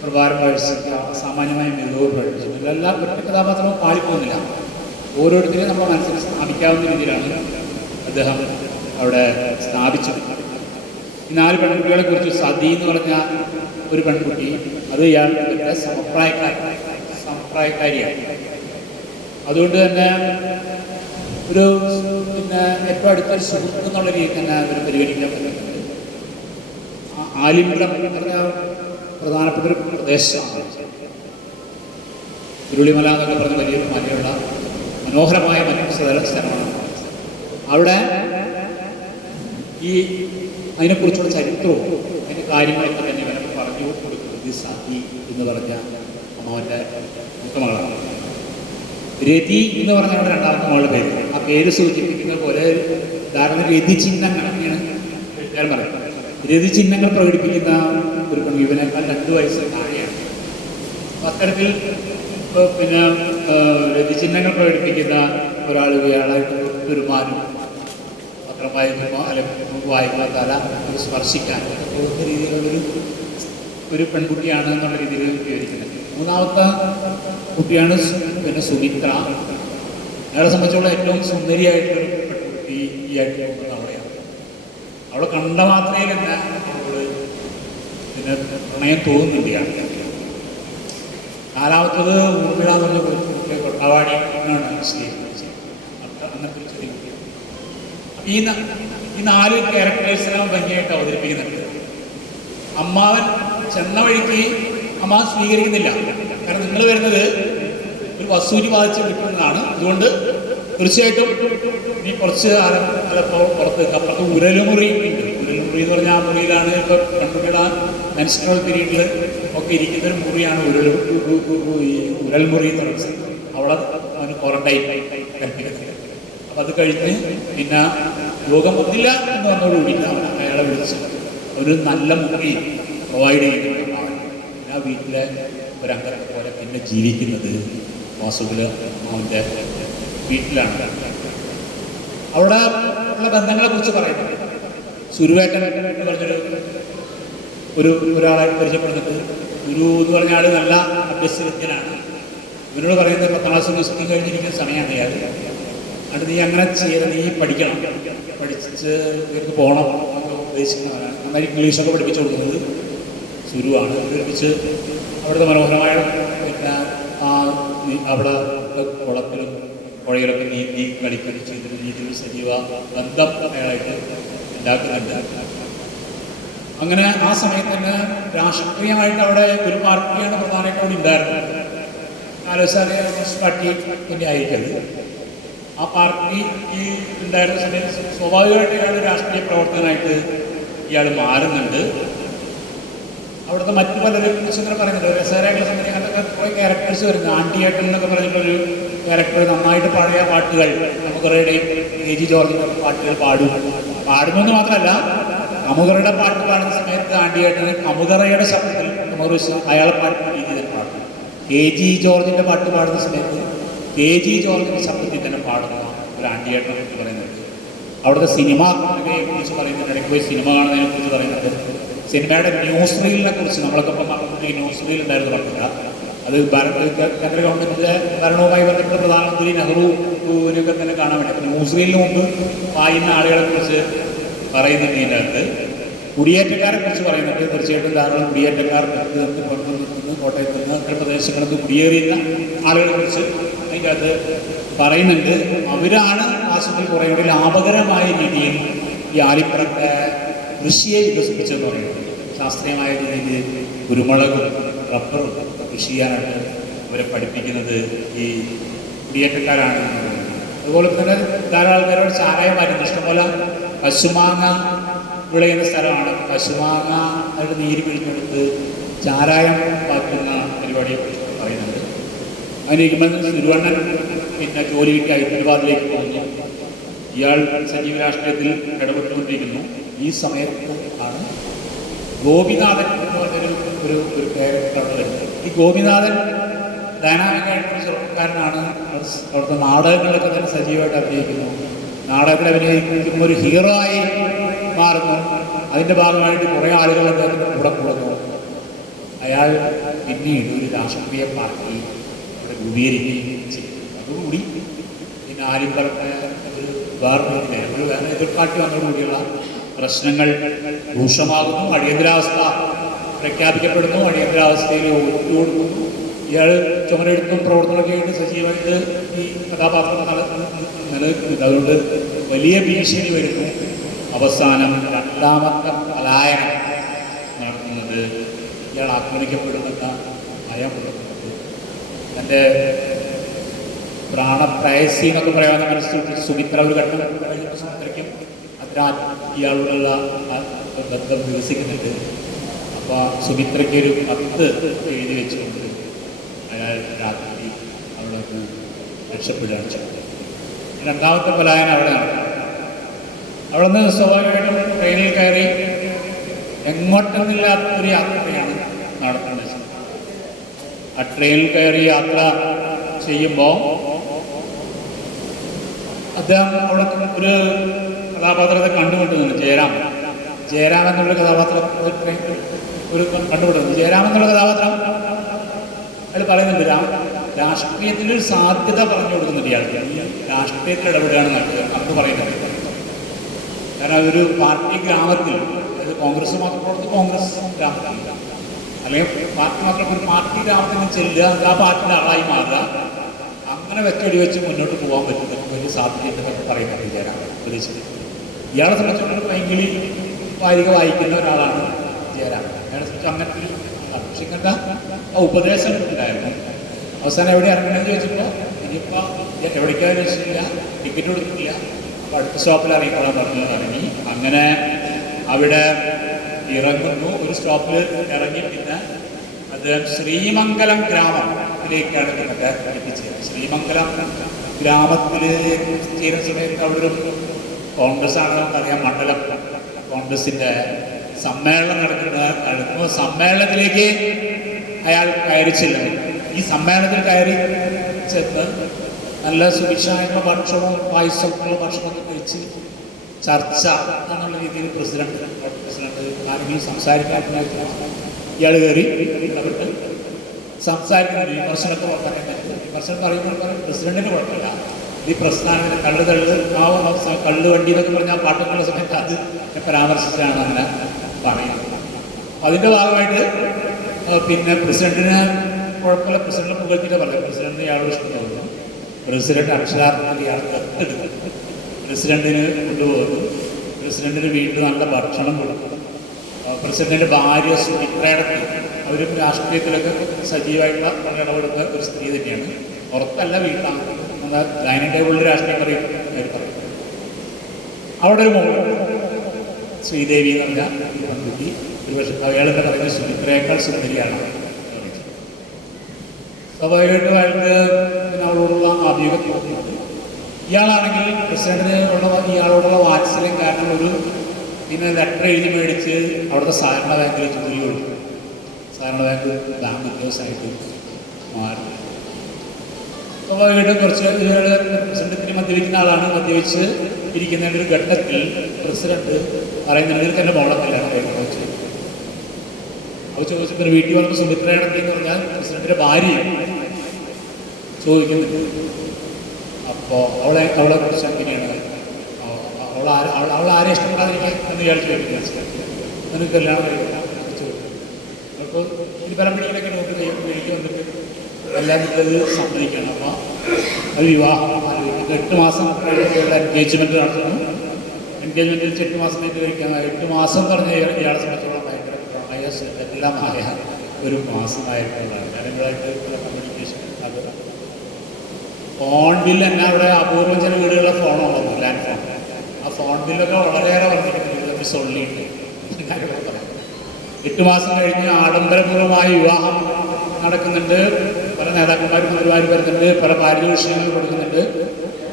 പ്രഭാരം പഴിച്ചിട്ട് സാമാന്യമായ മികവ് പ്രകടിപ്പിച്ചു. എല്ലാ ഒറ്റ കഥാപാത്രവും പാളിപ്പോകുന്നില്ല. ഓരോരുത്തരെയും നമ്മുടെ മനസ്സിൽ സ്ഥാപിക്കാവുന്ന രീതിയിലാണ് അദ്ദേഹം അവിടെ സ്ഥാപിച്ചത്. ഈ 4 പെൺകുട്ടികളെ കുറിച്ച് സതി എന്ന് പറഞ്ഞ ഒരു പെൺകുട്ടി, അത് ഇയാളുടെ സമപ്രായക്കാരിയാണ്. അതുകൊണ്ട് തന്നെ ഒരു പിന്നെ ഏറ്റവും അടുത്തൊരു സുഹൃത്ത് എന്നുള്ള രീതിയിൽ തന്നെ അവർ പരിഗണിക്കാൻ പറ്റുന്നുണ്ട്. ആലിംഗം എന്ന് പറഞ്ഞ പ്രധാനപ്പെട്ട ഒരു പ്രദേശമാണ്. ഉരുളിമല എന്നൊക്കെ പറഞ്ഞ വലിയൊരു മലയുള്ള മനോഹരമായ സ്ഥലമാണ്. അവിടെ ഈ അതിനെക്കുറിച്ചുള്ള ചരിത്രവും അതിൻ്റെ കാര്യങ്ങളൊക്കെ തന്നെ ഇവരെ പറഞ്ഞു കൊടുക്കുന്നത് സതി എന്ന് പറഞ്ഞ അമ്മാവൻ്റെ മൂത്തമകളാണ്. രതി എന്ന് പറഞ്ഞാണ് രണ്ടാമത്തെ മകളുടെ പേര്. ആ പേര് സൂചിപ്പിക്കുന്ന പോലെ ധാരാളം രതിചിഹ്നങ്ങൾ അങ്ങനെയാണ് ഞാൻ പറയുന്നത്. രതിചിഹ്നങ്ങൾ പ്രകടിപ്പിക്കുന്ന ഒരു പെൺ, ഇവനേക്കാൾ 2 വയസ്സ് താഴെയാണ്. അത്തരത്തിൽ പിന്നെ രതിചിഹ്നങ്ങൾ പ്രകടിപ്പിക്കുന്ന ഒരാൾ ഇയാളായിട്ട് പെരുമാറും, പത്രം വായിക്കുമ്പോൾ അല്ലെങ്കിൽ വായിക്കുമ്പോൾ തല സ്പർശിക്കാൻ പോകുന്ന രീതിയിലുള്ളൊരു പെൺകുട്ടിയാണ് എന്നുള്ള രീതിയിൽ വിവരിക്കുന്നത്. 3ാമത്തെ കുട്ടിയാണ് പിന്നെ സുമിത്ര. അയാളെ സംബന്ധിച്ചുള്ള ഏറ്റവും സുന്ദരിയായിട്ടൊരു പെൺകുട്ടി ഈ ആയിട്ട് പോകുന്നത് അവിടെയാണ്. അവളെ കണ്ട മാത്രമേ തന്നെ അവള് പിന്നെ പ്രണയം തോന്നുന്നില്ല. 4ാമത്തത് ഊർമിള എന്ന് പറഞ്ഞ കുട്ടി കൊട്ടവാടി എന്നാണ് അങ്ങനത്തെ ഒരു ചെറിയ കുട്ടി. ഈ 4 ക്യാരക്ടേഴ്സിനെ ഭംഗിയായിട്ട് അവതരിപ്പിക്കുന്നുണ്ട്. അമ്മാവൻ ചെന്ന വഴിക്ക് അമ്മാവൻ സ്വീകരിക്കുന്നില്ല. കാരണം നിങ്ങൾ വരുന്നത് ഒരു വസൂരി ബാധിച്ച് കിട്ടുന്നതാണ്. അതുകൊണ്ട് തീർച്ചയായിട്ടും നീ കുറച്ച് കാലം ചിലപ്പോൾ പുറത്ത് അപ്പുറത്ത് ഉരലുമുറി ഉണ്ട്. ഉരലുമുറി എന്ന് പറഞ്ഞാൽ ആ മുറിയിലാണ് ഇപ്പോൾ പെൺകുട്ടിയുടെ മെൻസ്ട്രൽ പീരീഡിൽ ഒക്കെ ഇരിക്കുന്ന ഒരു മുറിയാണ് ഉരൽമുറി എന്ന് പറയുന്നത്. അവിടെ അവന് ക്വാറന്റൈൻ കൽപ്പിക്കുന്നത്. അപ്പം അത് കഴിഞ്ഞ് പിന്നെ രോഗം വന്നില്ല എന്ന് വന്നതോടുകൂടിയിട്ട് അവൻ അയാളെ വിളിച്ച് ഒരു നല്ല മുറി പ്രൊവൈഡ് ചെയ്യുന്നുണ്ടാണ്. ആ വീട്ടിലെ ഒരംഗത്തെ പോലെ പിന്നെ ജീവിക്കുന്നത് വാസുവിൽ അവൻ്റെ വീട്ടിലാണ്. അവിടെ ഉള്ള ബന്ധങ്ങളെ കുറിച്ച് പറയുന്നത് സുരുവേട്ടൻ എന്ന് പറഞ്ഞൊരു ഒരാളെ പരിചയപ്പെടുന്നത്. ഗുരു എന്ന് പറഞ്ഞ ആൾ നല്ല അഭ്യസ്തവിദ്യനാണ്. ഇവരോട് പറയുന്നത് 10ാം ക്ലാസ് പുസ്തകം കഴിഞ്ഞിരിക്കുന്ന സമയമാണ് അയാൾ. അത് നീ അങ്ങനെ ചെയ്ത് നീ പഠിക്കണം, പഠിച്ച് ഇവർക്ക് പോകണം എന്നൊക്കെ ഉദ്ദേശിക്കുന്നവരാണ്. നന്നായി ഇംഗ്ലീഷൊക്കെ പഠിപ്പിച്ചു കൊടുക്കുന്നത് സുരുവാണ്. പഠിപ്പിച്ച് അവിടുത്തെ മനോഹരമായ പിന്നെ അവിടെ കുളത്തിലും പുഴയിലൊക്കെ നീന്തി കളിക്കുകയും ചെയ്തിട്ട് രീതിയിൽ സജീവ ബന്ധം അയാളായിട്ട് ഉണ്ടാക്കുന്നുണ്ട്. അങ്ങനെ ആ സമയത്ത് തന്നെ രാഷ്ട്രീയമായിട്ട് അവിടെ ഒരു പാർട്ടിയാണ് പ്രധാനമായിട്ട് അവിടെ ഉണ്ടായിരുന്നത്. ആലോചിച്ചാൽ കമ്മ്യൂണിസ്റ്റ് പാർട്ടി തന്നെ ആയിരിക്കത്. ആ പാർട്ടി ഈ ഉണ്ടായിരുന്ന സമയത്ത് സ്വാഭാവികമായിട്ട് ഇയാൾ രാഷ്ട്രീയ പ്രവർത്തകനായിട്ട് ഇയാൾ മാറുന്നുണ്ട്. അവിടുത്തെ മറ്റു പലരും കുറിച്ച് പറയുന്നുണ്ട്. രസകരമായിട്ടുള്ള സമയം അങ്ങനത്തെ കുറേ ക്യാരക്ടേഴ്സ് വരുന്നു. ആണ്ടിയേട്ടൻ എന്നൊക്കെ പറഞ്ഞിട്ടൊരു ക്യാരക്ടർ നന്നായിട്ട് പഴയ പാട്ടുകൾ നമുക്കറിയുടെയും KG ജോർജിൻ്റെ പാട്ടുകൾ പാടുന്നു മാത്രമല്ല കമുകറയുടെ പാട്ട് പാടുന്ന സമയത്ത് ആണ്ടിയേട്ടന് കമുകറയുടെ ശബ്ദത്തിൽ അയാളെ പാട്ട് രീതിയിൽ തന്നെ പാടും. KG ജോർജിൻ്റെ പാട്ട് പാടുന്ന സമയത്ത് KG ജോർജിൻ്റെ ശബ്ദത്തിൽ തന്നെ പാടുന്ന ഒരു ആണ്ടിയേട്ടനെ കുറിച്ച് പറയുന്നുണ്ട്. അവിടുത്തെ സിനിമ കുറിച്ച് പറയുന്നുണ്ട്. ഇടയ്ക്ക് പോയി സിനിമ കാണുന്നതിനെ കുറിച്ച് പറയുന്നുണ്ട്. സിനിമയുടെ ന്യൂസ് റീലിനെ കുറിച്ച് നമ്മളൊക്കെ ഇപ്പം പറഞ്ഞിട്ട് ന്യൂസ് റീൽ ഉണ്ടായിരുന്നു പറഞ്ഞില്ല. അത് കേന്ദ്ര ഗവൺമെൻറ്റിൻ്റെ ഭരണവുമായി ബന്ധപ്പെട്ട പ്രധാനമന്ത്രി നെഹ്റുവിനൊക്കെ തന്നെ കാണാൻ വേണ്ടി അപ്പം ന്യൂസ് റീലിന് മുമ്പ് വായുന്ന ആളുകളെ കുറിച്ച് പറയുന്നുണ്ട്. ഇതിനകത്ത് കുടിയേറ്റക്കാരെ കുറിച്ച് പറയുന്നുണ്ട്. തീർച്ചയായിട്ടും ധാരാളം കുടിയേറ്റക്കാർ നിന്ന് കോട്ടയത്ത് നിന്ന് അത്തരം പ്രദേശങ്ങളിൽ നിന്ന് കുടിയേറിയുന്ന ആളുകളെ കുറിച്ച് അതിൻ്റെ അകത്ത് പറയുന്നുണ്ട്. അവരാണ് ആശുപത്രി കുറേ കൂടി ലാഭകരമായ രീതിയിൽ ഈ ആലിപ്പുറത്തെ കൃഷിയെ വികസിപ്പിച്ചെന്ന് പറയുന്നത്. ശാസ്ത്രീയമായ രീതിയിൽ കുരുമുളകും റബ്ബറും കൃഷി ചെയ്യാനായിട്ട് അവരെ പഠിപ്പിക്കുന്നത് ഈ കുടിയേറ്റക്കാരാണ്. അതുപോലെ തന്നെ ധാരാളം ആൾക്കാരോട് ചാരായം മാറ്റുന്നു. ഇഷ്ടംപോലെ പശുമാങ്ങ വിളയുന്ന സ്ഥലമാണ്. പശുമാങ്ങ അതിൻ്റെ നീര് പിഴിഞ്ഞെടുത്ത് ചാരായം മാറ്റുന്ന പരിപാടിയെക്കുറിച്ച് പറയുന്നുണ്ട്. അതിനിരിക്കുമ്പോൾ തിരുവണ്ണൻ പിന്നെ ജോലി കിട്ടി ഹൈദരാബാദിലേക്ക് പോകുന്നു. ഇയാൾ സജീവ രാഷ്ട്രീയത്തിൽ ഇടപെട്ടുകൊണ്ടിരിക്കുന്നു. ഈ സമയത്ത് ആണ് ഗോപിനാഥൻ എന്ന് പറഞ്ഞൊരു ഒരു ഒരു ക്യാരക്ടർ വരുന്നത്. ഈ ഗോപിനാഥൻ ഡൈനാമിക്കായിട്ടുള്ള ചെറുപ്പക്കാരനാണ്. അവിടുത്തെ നാടകങ്ങളിലൊക്കെ തന്നെ സജീവമായിട്ട് അഭിനയിക്കുന്നു. നാടകത്തിൽ അഭിനയിക്കുമ്പോൾ ഒരു ഹീറോ ആയി മാറുന്നു. അതിൻ്റെ ഭാഗമായിട്ട് കുറേ ആളുകൾ അദ്ദേഹത്തിൻ്റെ കൂടെ കൂടുന്നു. അയാൾ പിന്നീട് ഒരു രാഷ്ട്രീയ പാർട്ടി അവിടെ രൂപീകരിക്കുകയും ചെയ്തു. അതോടുകൂടി പിന്നെ ആരും പറഞ്ഞ ഒരു വേറെ എതിർപ്പാർട്ടി വന്നതോടുകൂടിയുള്ള പ്രശ്നങ്ങൾ രൂക്ഷമാകുന്നു. അടിയന്തരാവസ്ഥ പ്രഖ്യാപിക്കപ്പെടുന്നു. അടിയന്തരാവസ്ഥയിൽ ഒത്തുകൊടുക്കുന്നു. ഇയാൾ ചുമരെടുത്തും പ്രവർത്തനമൊക്കെ ആയിട്ട് സജീവമായിട്ട് ഈ കഥാപാത്രം നിലനിൽക്കുന്നുണ്ട്. അതുകൊണ്ട് വലിയ ഭീഷണി വരുന്നു. അവസാനം രണ്ടാമത്തെ പലായനം നടത്തുന്നത് ഇയാൾ ആക്രമിക്കപ്പെടുമെന്ന ഭയമുള്ളത് തൻ്റെ പ്രാണപ്രയസി എന്നൊക്കെ പറയാവുന്ന മനസ്സിൽ സുമിത്ര ഒരു ഘട്ടം കഴിഞ്ഞ സുമിത്രയ്ക്കും അതിന് ഇയാളോടുള്ള ബന്ധം വികസിക്കുന്നുണ്ട്. അപ്പോൾ സുമിത്രയ്ക്ക് ഒരു കത്ത് എഴുതി വെച്ചുകൊണ്ട് അയാൾ രാത്രി അവിടെ നിന്ന് രക്ഷപ്പെടുകയാണ് ചെയ്തത്. രണ്ടാമത്തെ പലായനം അവിടെ നടന്നു. അവിടെ നിന്ന് സ്വാഭാവികമായിട്ടും ട്രെയിനിൽ കയറി എങ്ങോട്ടെന്നില്ലാത്തൊരു യാത്രയാണ് നടത്തുന്നത്. ആ ട്രെയിനിൽ കയറി യാത്ര ചെയ്യുമ്പോൾ അദ്ദേഹം അവിടെ ഒരു കഥാപാത്രത്തെ കണ്ടുമുട്ടുന്നുണ്ട്. ജയരാം എന്നുള്ള കഥാപാത്രം ഒരു കണ്ടുപിടുന്നു. ജയരാം എന്നുള്ള കഥാപാത്രം അയാൾ പറയുന്നുണ്ട് രാഷ്ട്രീയത്തിലൊരു സാധ്യത പറഞ്ഞു കൊടുക്കുന്നുണ്ട്. ഇയാൾക്ക് രാഷ്ട്രീയത്തിൽ ഇടപെടുകയാണ് അന്ന് പറയുന്നത്. കാരണം അതൊരു പാർട്ടി ഗ്രാമത്തിൽ, അതായത് കോൺഗ്രസ് മാത്രം കോൺഗ്രസ് ഗ്രാമത്തിൽ, അല്ലെങ്കിൽ പാർട്ടി മാത്രം ഒരു പാർട്ടി ഗ്രാമത്തിൽ ചെല്ലുക, ആ പാർട്ടിയുടെ ആളായി മാറുക, അങ്ങനെ വെച്ചടി വെച്ച് മുന്നോട്ട് പോകാൻ പറ്റുന്ന വലിയ സാധ്യതയുണ്ടെന്നൊക്കെ പറയുന്നുണ്ട് ജയരാം പ്രതീക്ഷിച്ചത്. ഇയാളെ സംബന്ധിച്ചിടത്തോളം ഭയങ്കര വാരിക വായിക്കുന്ന ഒരാളാണ് ജയരാം. അയാളെ സംബന്ധിച്ച് അങ്ങനത്തെ ഒരു ആളാണ്. പക്ഷെ ഇങ്ങനത്തെ ഉപദേശം ഉണ്ടായിരുന്നു. അവസാനം എവിടെ ഇറങ്ങണമെന്ന് ചോദിച്ചപ്പോൾ ഇനിയിപ്പോൾ എവിടേക്കാരും വെച്ചിട്ടില്ല, ടിക്കറ്റ് കൊടുത്തിട്ടില്ല, അപ്പോൾ അടുത്ത സ്റ്റോപ്പിൽ ഇറങ്ങിക്കൊള്ളാൻ പറഞ്ഞു. ഇറങ്ങി അങ്ങനെ അവിടെ ഇറങ്ങുന്നു. ഒരു സ്റ്റോപ്പിൽ ഇറങ്ങി പിന്നെ അദ്ദേഹം ശ്രീമംഗലം ഗ്രാമത്തിലേക്കാണ് പിന്നെ എത്തിച്ചത്. ശ്രീമംഗലം ഗ്രാമത്തിൽ ചേരുന്ന സമയത്ത് അവിടെ ഒരു കോൺഗ്രസ് ആണെന്ന് നമുക്കറിയാം, മണ്ഡലം കോൺഗ്രസിൻ്റെ സമ്മേളനം നടക്കുന്ന സമ്മേളനത്തിലേക്ക് അയാൾ കയറി ചെല്ലുന്നു. ഈ സമ്മേളനത്തിൽ കയറി ചെന്ന് നല്ല സുഭിക്ഷമായിട്ടുള്ള ഭക്ഷണവും പായസമുള്ള ഭക്ഷണമൊക്കെ കഴിച്ച് ചർച്ച എന്നുള്ള രീതിയിൽ പ്രസിഡന്റ് ആരെങ്കിലും സംസാരിക്കാൻ ഇയാൾ കയറി ഇടപെട്ട് സംസാരിക്കുന്നുണ്ട്. വിമർശനമൊക്കെ പറയുന്നുണ്ട്. വിമർശനം പറയുമ്പോൾ പ്രസിഡന്റിന് കുഴപ്പമില്ല, ഈ പ്രസ്ഥാനത്തിന് കള്ള് വണ്ടി എന്നൊക്കെ പറഞ്ഞാൽ പാട്ടുകളുടെ സമയത്ത് അത് പരാമർശിച്ചാണ് അങ്ങനെ പറയുന്നത്. അതിൻ്റെ ഭാഗമായിട്ട് പിന്നെ പ്രസിഡന്റിന് കുഴപ്പമില്ല, പ്രസിഡന്റ് പുകഴ്ത്തിയിട്ട് പറയാം. പ്രസിഡന്റിന് ഇയാളോട് ഇഷ്ടം തോന്നുന്നു. പ്രസിഡന്റ് അക്ഷരാർത്ഥത്തിൽ ഇയാൾ കത്തെടുക്കുന്നു. പ്രസിഡന്റിന് കൊണ്ടുപോകുന്നു. പ്രസിഡന്റിന് വീണ്ടും നല്ല ഭക്ഷണം കൊടുക്കുന്നു. പ്രസിഡന്റിൻ്റെ ഭാര്യ സുമിത്രയുടെ അവരും രാഷ്ട്രീയത്തിലൊക്കെ സജീവമായിട്ടുള്ള ഇടപെടുന്ന ഒരു സ്ത്രീ തന്നെയാണ്. പുറത്തല്ല, വീട്ടിലാണ്. എന്നാൽ ഡൈനിങ് ടേബിളിൽ രാഷ്ട്രീയം പറയും. അവിടെ ഒരു മോൾ ശ്രീദേവി എന്ന് പറഞ്ഞാൽ പെൺകുട്ടി, ഒരു പക്ഷേ അയാളെന്ന് പറയുന്നത് സുമിത്രയേക്കാൾ സുന്ദരിയാണ്. സ്വാഭാവികമായിട്ടും അയാൾക്ക് പിന്നെ അവളോടുള്ള ആഭിമുഖ്യം തോന്നുന്നുണ്ട്. ഇയാളാണെങ്കിൽ പ്രസിഡന്റിന് ഉള്ള ഇയാളോടുള്ള വാത്സല്യം കാരണം ഒരു പിന്നെ ലെറ്റർ എഴുതി മേടിച്ച് അവിടുത്തെ സഹകരണ ബാങ്കിൽ ജോലി കൊടുത്തു. സഹകരണ ബാങ്ക് ഉദ്യോഗസ്ഥനായിട്ട് മാറി. സ്വാഭാവികമായിട്ടും കുറച്ച് പ്രസിഡന്റിന് മദ്യപിക്കുന്ന ആളാണ്. മദ്യപിച്ച് ഇരിക്കുന്ന ഒരു ഘട്ടത്തിൽ പ്രസിഡന്റ് പറയുന്നുണ്ട് എൻ്റെ മോളെ കല്യാണം കഴിക്കണം വെച്ചു. അപ്പോൾ ചോദിച്ചപ്പോൾ വീട്ടിൽ വന്നപ്പോൾ സുമിത്രയാണെന്ന് എന്ന് പറഞ്ഞാൽ പ്രസിഡന്റിൻ്റെ ഭാര്യ ചോദിക്കുന്നുണ്ട്. അപ്പോൾ അവളെ കുറിച്ച് എങ്ങനെയാണ്, അവൾ ആരെ ഇഷ്ടപ്പെടാതിരിക്കാൻ എന്ന് ഇയാൾ ചോദിക്കുന്നത്. നിനക്ക് കല്യാണം കഴിക്കണം ചോദിക്കും. അപ്പോൾ ഈ പല പിടിയിലൊക്കെ നോക്കി കഴിക്കും വന്നിട്ട് എല്ലാവരും സമ്മതിക്കണം. അപ്പോൾ അത് വിവാഹം ആലോചിക്കുന്നത് 8 മാസം കഴിഞ്ഞുള്ള എൻഗേജ്മെൻറ്റ് നടത്തുന്നു. എൻഗേജ്മെൻറ്റിൽ 8 മാസം കഴിഞ്ഞ് കഴിക്കാൻ 8 മാസം പറഞ്ഞ ഇയാളെ സംബന്ധിച്ചോളം ഭയങ്കര പ്രണയമെല്ലാമായ ഒരു മാസമായിട്ടുള്ളതാണ്. കാര്യങ്ങളായിട്ട് കമ്മ്യൂണിക്കേഷൻ അത് ഫോൺ ബില്ല് തന്നെ അവിടെ അപൂർവം ചില വീടുകളിലെ ഫോണുള്ളൂ, ലാൻഡ് ഫോൺ. ആ ഫോൺ ബില്ലൊക്കെ വളരെയേറെ വർദ്ധിക്കുന്നുണ്ട്. സൊള്ളിയിട്ട് കാര്യങ്ങളൊക്കെ പറയാം. 8 മാസം കഴിഞ്ഞ് ആഡംബരപൂർവമായ വിവാഹം നടക്കുന്നുണ്ട്. പല നേതാക്കന്മാരും മന്ത്രിമാർ വരുന്നുണ്ട്, പല പാരിതോഷികങ്ങൾ കൊടുക്കുന്നുണ്ട്.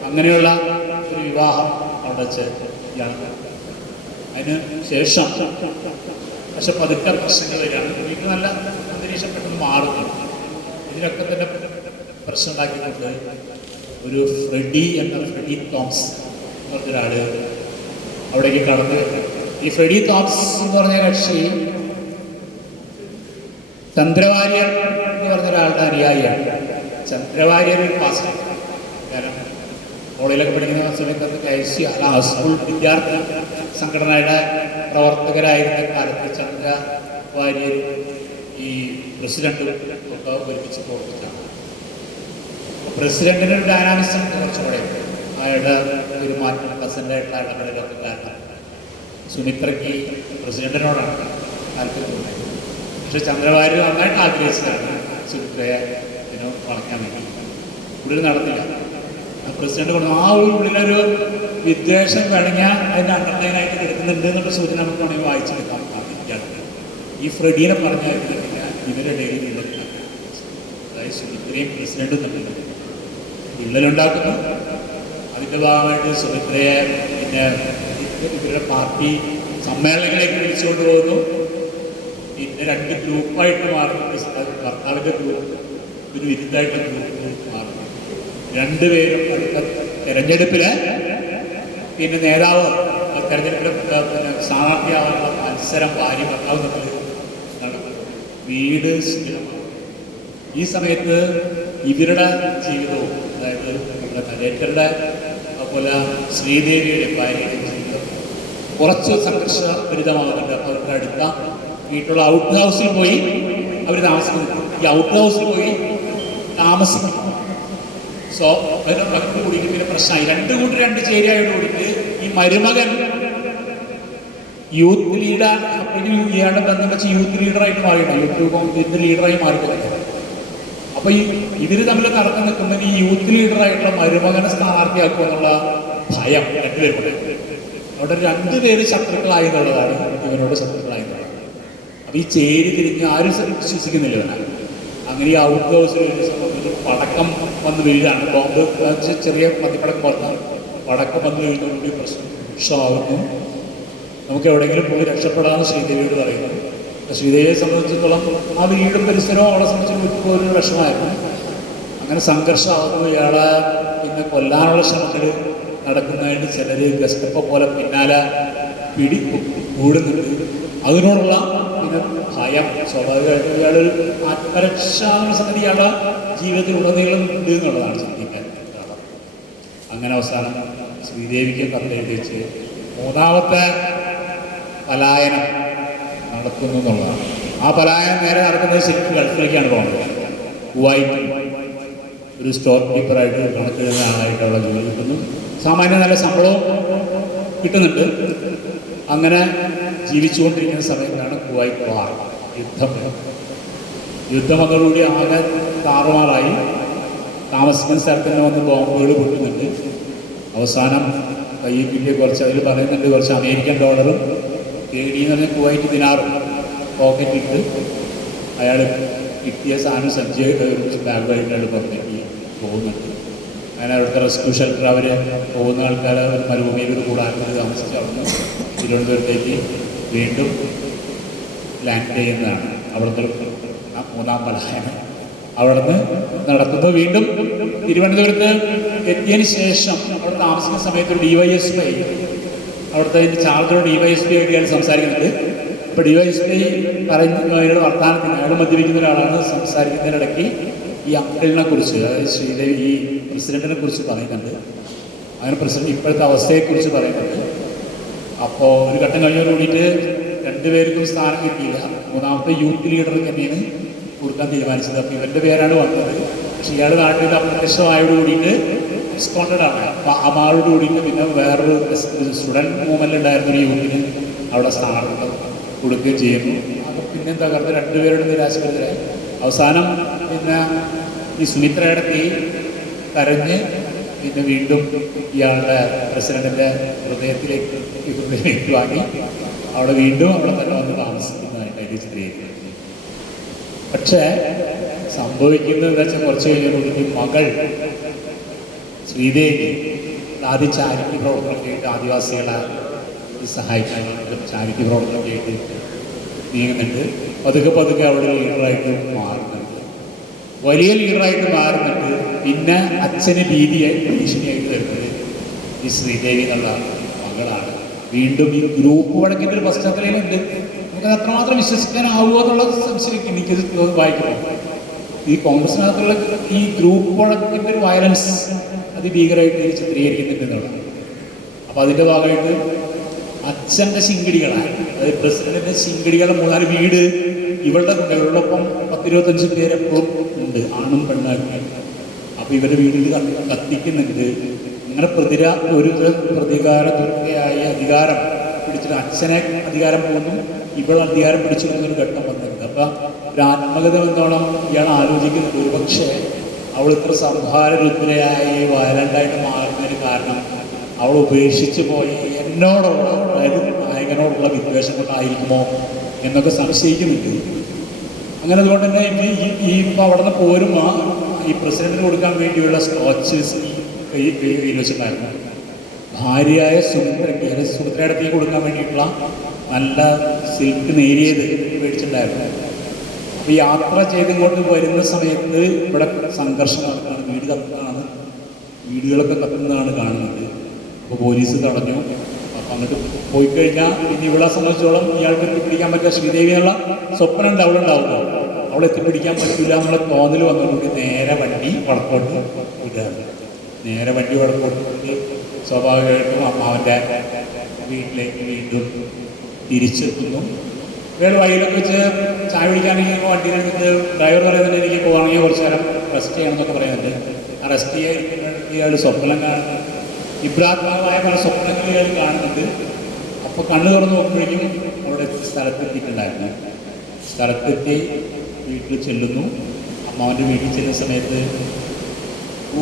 അങ്ങനെയുള്ള ഒരു വിവാഹം അവിടെ വെച്ച് അതിന് ശേഷം പക്ഷെ പതുക്കെ പ്രശ്നങ്ങൾ വരികയാണ്. എനിക്ക് നല്ല അന്തരീക്ഷം പെട്ടെന്ന് മാറുന്നു. ഇതിനൊക്കെ തന്നെ പ്രശ്നം ഉണ്ടാക്കിക്കൊണ്ട് ഒരു ഫ്രെഡി തോമസ് എന്ന് പറഞ്ഞൊരാൾ അവിടേക്ക് കടന്നു വരുന്നത്. ഈ ഫ്രെഡി തോമസ് എന്ന് പറഞ്ഞ കക്ഷി ചന്ദ്രവാര്യർ എന്ന് പറഞ്ഞൊരാളുടെ അനുയായിയാണ്. ചന്ദ്രവാര്യർ ഒരു പാസ്റ്റർ. കാരണം കോളേജിലൊക്കെ പഠിക്കുന്ന സമയത്ത് സ്കൂൾ വിദ്യാർത്ഥി സംഘടനയുടെ പ്രവർത്തകരായിരുന്ന കാലത്ത് ചന്ദ്രവാര്യർ ഈ പ്രസിഡന്റും ഒക്കെ ഒരുമിച്ച് പ്രവർത്തിച്ചാണ്. പ്രസിഡന്റിന് ഒരു ഡൈനാമിസം കുറച്ചുകൂടെ അയാളുടെ പെരുമാറ്റം കസൻ്റെ ആയിട്ടുള്ള ഇടപെടലൊക്കെ കാരണം സുമിത്രയ്ക്ക് പ്രസിഡന്റിനോടാണ് താല്പര്യമുണ്ടായത്. പക്ഷെ ചന്ദ്രവാര്യർ നന്നായിട്ട് ആഗ്രഹിച്ചതാണ് സുമിത്രയെ വളയ്ക്കാൻ വേണ്ടി. കൂടുതൽ നടന്നില്ല. പ്രസിഡന്റ് പറഞ്ഞു ആ ഉള്ളിലൊരു വിദ്വേഷം കഴിഞ്ഞാൽ അതിൻ്റെ അണ്ടർലൈനായിട്ട് കിടക്കുന്നുണ്ട് എന്നുള്ള സൂചന നമുക്ക് വേണമെങ്കിൽ വായിച്ചെടുക്കാം. ഈ ഫ്രെഡീനെ പറഞ്ഞാൽ ഇവരുടെ ഇടയിൽ അതായത് സുമിത്രയും പ്രസിഡന്റും തമ്മിൽ വിള്ളലുണ്ടാക്കുന്നു. അതിൻ്റെ ഭാഗമായിട്ട് സുമിത്രയെ പിന്നെ ഇവരുടെ പാർട്ടി സമ്മേളനങ്ങളിലേക്ക് വിളിച്ചുകൊണ്ട് പോകുന്നു. പിന്നെ 2 ഗ്രൂപ്പായിട്ട് മാറുന്നു. ഭർത്താവിൻ്റെ ഗ്രൂപ്പിന് വിരുദ്ധമായിട്ട് ഗ്രൂപ്പ് മാറുന്നു. 2 പേരും അടുത്ത തെരഞ്ഞെടുപ്പിൽ പിന്നെ നേതാവ് തെരഞ്ഞെടുപ്പിൽ പിന്നെ സ്ഥാനാർത്ഥിയാവാനുള്ള മത്സരം ഭാര്യ ഭർത്താവ് തമ്മിൽ വീട് സ്ഥിരമാണ്. ഈ സമയത്ത് ഇവരുടെ ജീവിതവും അതായത് നമ്മുടെ നരേറ്ററുടെ അതുപോലെ ശ്രീദേവിയുടെ ഭാര്യയുടെ ജീവിതം കുറച്ച് സംഘർഷഭരിതമാകുന്നുണ്ട്. അപ്പോൾ അവരുടെ അടുത്ത വീട്ടിലുള്ള ഔട്ട് ഹൗസിൽ പോയി അവർ താമസിക്കുന്നു. ഈ ഔട്ട് ഹൗസിൽ പോയി താമസിക്കുന്നു. സോ അതിന് മക്കൾ കൂടിയിട്ട് പിന്നെ പ്രശ്നമായി. 2 കൂടി 2 ചേരിയായിട്ട് കൂടിയിട്ട് ഈ മരുമകൻ യൂത്ത് ലീഡർ അപ്പോഴും ഇയാളുടെ ബന്ധം വെച്ച് യൂത്ത് ലീഡറായിട്ട് മാറിയിട്ടുണ്ട്. യൂത്ത് കോൺഗ്രസിന്റെ ലീഡറായി മാറിയിട്ടുണ്ട്. അപ്പോൾ ഇവർ തമ്മിൽ കറക്കം നിൽക്കുമ്പോൾ ഈ യൂത്ത് ലീഡറായിട്ടുള്ള മരുമകനെ സ്ഥാനാർത്ഥിയാക്കുക എന്നുള്ള ഭയം 2 പേരുണ്ട്. അവിടെ 2 പേര് ശത്രുക്കളായി എന്നുള്ളതാണ് ഇവരോട് ശത്രുക്കളായി എന്നുള്ളത്. അപ്പോൾ ഈ ചേരി തിരിഞ്ഞ് ആരും വിശ്വസിക്കുന്നില്ല ഇവനാണ്. അങ്ങനെ ഈ ഔട്ട് ഹൗസിൽ ഒരു പടക്കം വന്ന് വീഴാണ്. ബോംബ് ചെറിയ മദ്യപ്പടക്കം പുറത്ത് പടക്കം വന്ന് വീഴുന്നതുകൊണ്ട് പ്രശ്നമാകുന്നു. നമുക്ക് എവിടെയെങ്കിലും പോയി രക്ഷപ്പെടാമെന്ന് ശ്രീദേവിയോട് പറയുന്നു. ശ്രീദേവിയെ സംബന്ധിച്ചിടത്തോളം ആ വീടും പരിസരവും അവളെ സംബന്ധിച്ച് ഒരു വിഷമമായിരുന്നു. അങ്ങനെ സംഘർഷമാകുന്നു. ഇയാളെ പിന്നെ കൊല്ലാനുള്ള ശ്രമങ്ങൾ നടക്കുന്നതായിട്ട് ചിലർ ഗസ്റ്റപ്പ പോലെ പിന്നാലെ കൂടുന്നുണ്ട്. അതിനോടുള്ള പിന്നെ ഭയം സ്വാഭാവികമായിട്ടും ഇയാളൊരു ആത്മരക്ഷാന്ന സംഗതി ഇയാളുടെ ജീവിതത്തിൽ ഉടനീളം ഉണ്ട് എന്നുള്ളതാണ് ചിന്തിക്കാൻ. അങ്ങനെ അവസാനം ശ്രീദേവിക്ക് കത്തെഴുതി വെച്ച് 3ാമത്തെ പലായനം നടത്തുന്നു എന്നുള്ളതാണ്. ആ പലായനം നേരെ നടക്കുന്നത് ശരിക്കും ഗൾഫിലേക്കാണ് പോകുന്നത്. കുവൈറ്റിൽ ഒരു സ്റ്റോർ കീപ്പറായിട്ട് കണക്കെഴുതുന്ന ആളായിട്ട് അവിടെ ജോലി കിട്ടുന്നു. സാമാന്യം നല്ല ശമ്പളവും കിട്ടുന്നുണ്ട്. അങ്ങനെ ജീവിച്ചുകൊണ്ടിരിക്കുന്ന സമയത്താണ് കുവൈറ്റ് വാർ യുദ്ധം വന്നതോടുകൂടി ആകെ താറുമാറായി. താമസിക്കുന്ന സ്ഥലത്ത് തന്നെ വന്ന് ബോംബുകൾ പൊട്ടുന്നുണ്ട്. അവസാനം കയ്യിൽ കിട്ടിയ കുറച്ച് അതിൽ പറയുന്നുണ്ട് കുറച്ച് അമേരിക്കൻ ഡോളറും കേടി എന്ന് പറഞ്ഞാൽ കുവൈറ്റ് ദിനാറും പോക്കറ്റിട്ട് അയാൾ കിട്ടിയ സാധനം സഞ്ചി ബാഗുമായിട്ട് അയാൾ പുറത്തേക്ക് പോകുന്നുണ്ട്. അങ്ങനെ അവിടുത്തെ റെസ്ക്യൂ ഷെൽട്ടർ അവർ പോകുന്ന ആൾക്കാർ ഒരു മരുഭൂമിയിൽ ഒരു കൂടാരത്തിൽ താമസിച്ച് അവിടുന്ന് തിരുവനന്തപുരത്തേക്ക് വീണ്ടും ലാൻഡ് ചെയ്യുന്നതാണ്. അവിടുത്തെ 3ാം പലായനം അവിടുന്ന് നടത്തുന്നു. വീണ്ടും തിരുവനന്തപുരത്ത് എത്തിയതിന് ശേഷം അവിടെ താമസിക്കുന്ന സമയത്ത് ഒരു DYSP അവിടുത്തെ ചാർജോട് DYSP ആയിട്ട് അയാൾ സംസാരിക്കുന്നുണ്ട്. അപ്പോൾ DYSP അയാളുടെ വർത്തമാനത്തിന് അയാൾ മദ്യപിക്കുന്ന ഒരാളാണ്. സംസാരിക്കുന്നതിനിടയ്ക്ക് ഈ അങ്കിളിനെ കുറിച്ച് അതായത് ശ്രീദേവി ഈ പ്രസിഡന്റിനെ കുറിച്ച് പറയുന്നുണ്ട്. അങ്ങനെ പ്രസിഡന്റ് ഇപ്പോഴത്തെ അവസ്ഥയെക്കുറിച്ച് പറയുന്നുണ്ട്. അപ്പോൾ ഒരു ഘട്ടം കഴിഞ്ഞോട് കൂടിയിട്ട് 2 പേർക്കും സ്ഥാനം കിട്ടിയില്ല. 3ാമത്തെ യൂത്ത് ലീഡർക്ക് തന്നെയാണ് കൊടുക്കാൻ തീരുമാനിച്ചത്. അപ്പോൾ ഇവൻ്റെ പേരാണ് വന്നത്. പക്ഷേ ഇയാൾ നാട്ടിൽ അപ്രത്യക്ഷമായോട് കൂടിയിട്ട് ഡിസ്കൗണ്ടഡ് ആണ്. അപ്പോൾ ആ ആളോട് കൂടിയിട്ട് പിന്നെ വേറൊരു സ്റ്റുഡൻറ്റ് മൂവ്മെൻ്റ് ഉണ്ടായിരുന്ന ഒരു യൂത്തിന് അവിടെ സ്ഥാനം കൊടുക്കുകയും ചെയ്യുന്നു. അപ്പോൾ പിന്നെ തകർത്ത് 2 പേരുടെ നിരാശപ്പെടുത്തലായി. അവസാനം പിന്നെ ഈ സുമിത്രയുടെ തീ കരഞ്ഞ് പിന്നെ വീണ്ടും ഇയാളുടെ പ്രസിഡന്റിൻ്റെ ഹൃദയത്തിലേക്ക് വാങ്ങി അവിടെ വീണ്ടും അവിടെ തന്നെ വന്ന് താമസിക്കുന്നതായിട്ട് ചിത്രീകരിക്കുന്നത്. പക്ഷേ സംഭവിക്കുന്നത് എന്താ വെച്ചാൽ കുറച്ച് കഴിഞ്ഞപ്പോൾ മകൾ ശ്രീദേവി ആദ്യം ചാരിറ്റി പ്രവർത്തനം ചെയ്തിട്ട് ആദിവാസികളെ സഹായിക്കാൻ ചാരിറ്റി പ്രവർത്തനം ചെയ്തിട്ട് നീങ്ങുന്നുണ്ട്. പതുക്കെ പതുക്കെ അവിടെ ലീഡറായിട്ട് മാറുന്നുണ്ട്, വലിയ ലീഡറായിട്ട് മാറുന്നുണ്ട്. പിന്നെ അച്ഛന് ഭീഷണിയായിട്ട് വരുന്നത് ഈ ശ്രീദേവി എന്നുള്ള മകളാണ്. വീണ്ടും ഈ ഗ്രൂപ്പ് വഴക്കിൻ്റെ ഒരു പശ്ചാത്തലമുണ്ട്. നമുക്കത് അത്രമാത്രം വിശ്വസിക്കാനാവുമോ എന്നുള്ള സംശയം എനിക്കത് വായിക്കണം. ഈ കോൺഗ്രസിനകത്തുള്ള ഈ ഗ്രൂപ്പ് വഴക്കിൻ്റെ ഒരു വയലൻസ് അതിഭീകരമായിട്ട് ചിത്രീകരിക്കുന്നുണ്ട് എന്നുള്ളതാണ്. അപ്പോൾ അതിൻ്റെ ഭാഗമായിട്ട് അച്ഛൻ്റെ ശിങ്കിടികളാണ്, അതായത് പ്രസിഡന്റിൻ്റെ ശിങ്കിടികളുടെ 3-4 വീട് ഇവളോടൊപ്പം 10-25 പേരെപ്പോഴും ഉണ്ട്, ആണും പെണ്ണാക്കി. അപ്പോൾ ഇവരുടെ വീട്ടിൽ കത്തിക്കുന്നുണ്ട്. അങ്ങനെ ഒരു പ്രതികാരതുല്യയായ അധികാരം പിടിച്ചിട്ട് അച്ഛനെ അധികാരം പോകുന്നു, ഇവൾ അധികാരം പിടിച്ചിരുന്നൊരു ഘട്ടം വന്നിട്ടുണ്ട്. അപ്പം ഒരു ആത്മകഥ എന്നോണം ഇയാൾ ആലോചിക്കുന്നത് ഒരുപക്ഷെ അവൾ ഇത്ര സംഹാരരുദ്രയായി വയലൻ്റായിട്ട് മാറുന്നതിന് കാരണം അവൾ ഉപേക്ഷിച്ച് പോയി എന്നോടുള്ള, അതായത് നായകനോടുള്ള വിദ്വേഷം കൊണ്ടായിരിക്കുമോ എന്നൊക്കെ സംശയിക്കുന്നുണ്ട്. അങ്ങനെ അതുകൊണ്ട് തന്നെ ഈ ഇപ്പോൾ അവിടെ നിന്ന് പോരുമ്പോൾ ഈ പ്രസിഡന്റിന് കൊടുക്കാൻ വേണ്ടിയുള്ള സ്കോച്ചസ് കയ്യിൽ വെച്ചിട്ടുണ്ടായിരുന്നു. ഭാര്യയായ സുമിത്രയുടെ കൊടുക്കാൻ വേണ്ടിയിട്ടുള്ള നല്ല സിൽക്ക് നേരിയത് മേടിച്ചിട്ടുണ്ടായിരുന്നു. അപ്പോൾ യാത്ര ചെയ്തിങ്ങോട്ട് വരുന്ന സമയത്ത് ഇവിടെ സംഘർഷം നടക്കുകയാണ്, വീട് കത്തുന്നതാണ്, വീടുകളൊക്കെ കത്തുന്നതാണ് കാണുന്നത്. അപ്പോൾ പോലീസ് തടഞ്ഞു. അപ്പം അങ്ങോട്ട് പോയി കഴിഞ്ഞാൽ പിന്നെ ഇവിടെ സംബന്ധിച്ചോളം ഇയാൾക്ക് എത്തിപ്പിടിക്കാൻ പറ്റുക ശ്രീദേവി എന്നുള്ള സ്വപ്നം ഉണ്ട് അവിടെ ഉണ്ടാവുക. അവളെ എത്തിപ്പിടിക്കാൻ പറ്റില്ല എന്നുള്ള തോന്നൽ വന്നുകൊണ്ട് നേരെ വണ്ടി വടക്കോട്ട് വിടുകയാണ്. നേരെ വണ്ടി വടക്കോട്ട് സ്വാഭാവികമായിട്ടും അമ്മാവൻ്റെ വീട്ടിലേക്ക് വീണ്ടും തിരിച്ചെത്തുന്നു. ഇയാൾ വഴിയിലൊക്കെ വെച്ച് ചായ പിടിക്കാനെങ്കിൽ വണ്ടിയിലെടുത്ത് ഡ്രൈവർ പറയുന്നത് എനിക്ക് പോകണമെങ്കിൽ കുറച്ച് നേരം റെസ്റ്റ് ചെയ്യണമെന്നൊക്കെ പറയുന്നുണ്ട്. ആ റെസ്റ്റ് ചെയ്യാൻ ഇയാൾ സ്വപ്നം കാണുന്നുണ്ട്, ഇബ്രാത്മകമായ പല സ്വപ്നങ്ങൾ ഇയാൾ കാണുന്നുണ്ട്. അപ്പോൾ കണ്ണു തുറന്ന് നോക്കുമ്പോഴേക്കും അവിടെ സ്ഥലത്തെത്തിയിട്ടുണ്ടായിരുന്നു. സ്ഥലത്തെത്തി വീട്ടിൽ ചെല്ലുന്നു. അമ്മാവൻ്റെ വീട്ടിൽ ചെല്ലുന്ന സമയത്ത്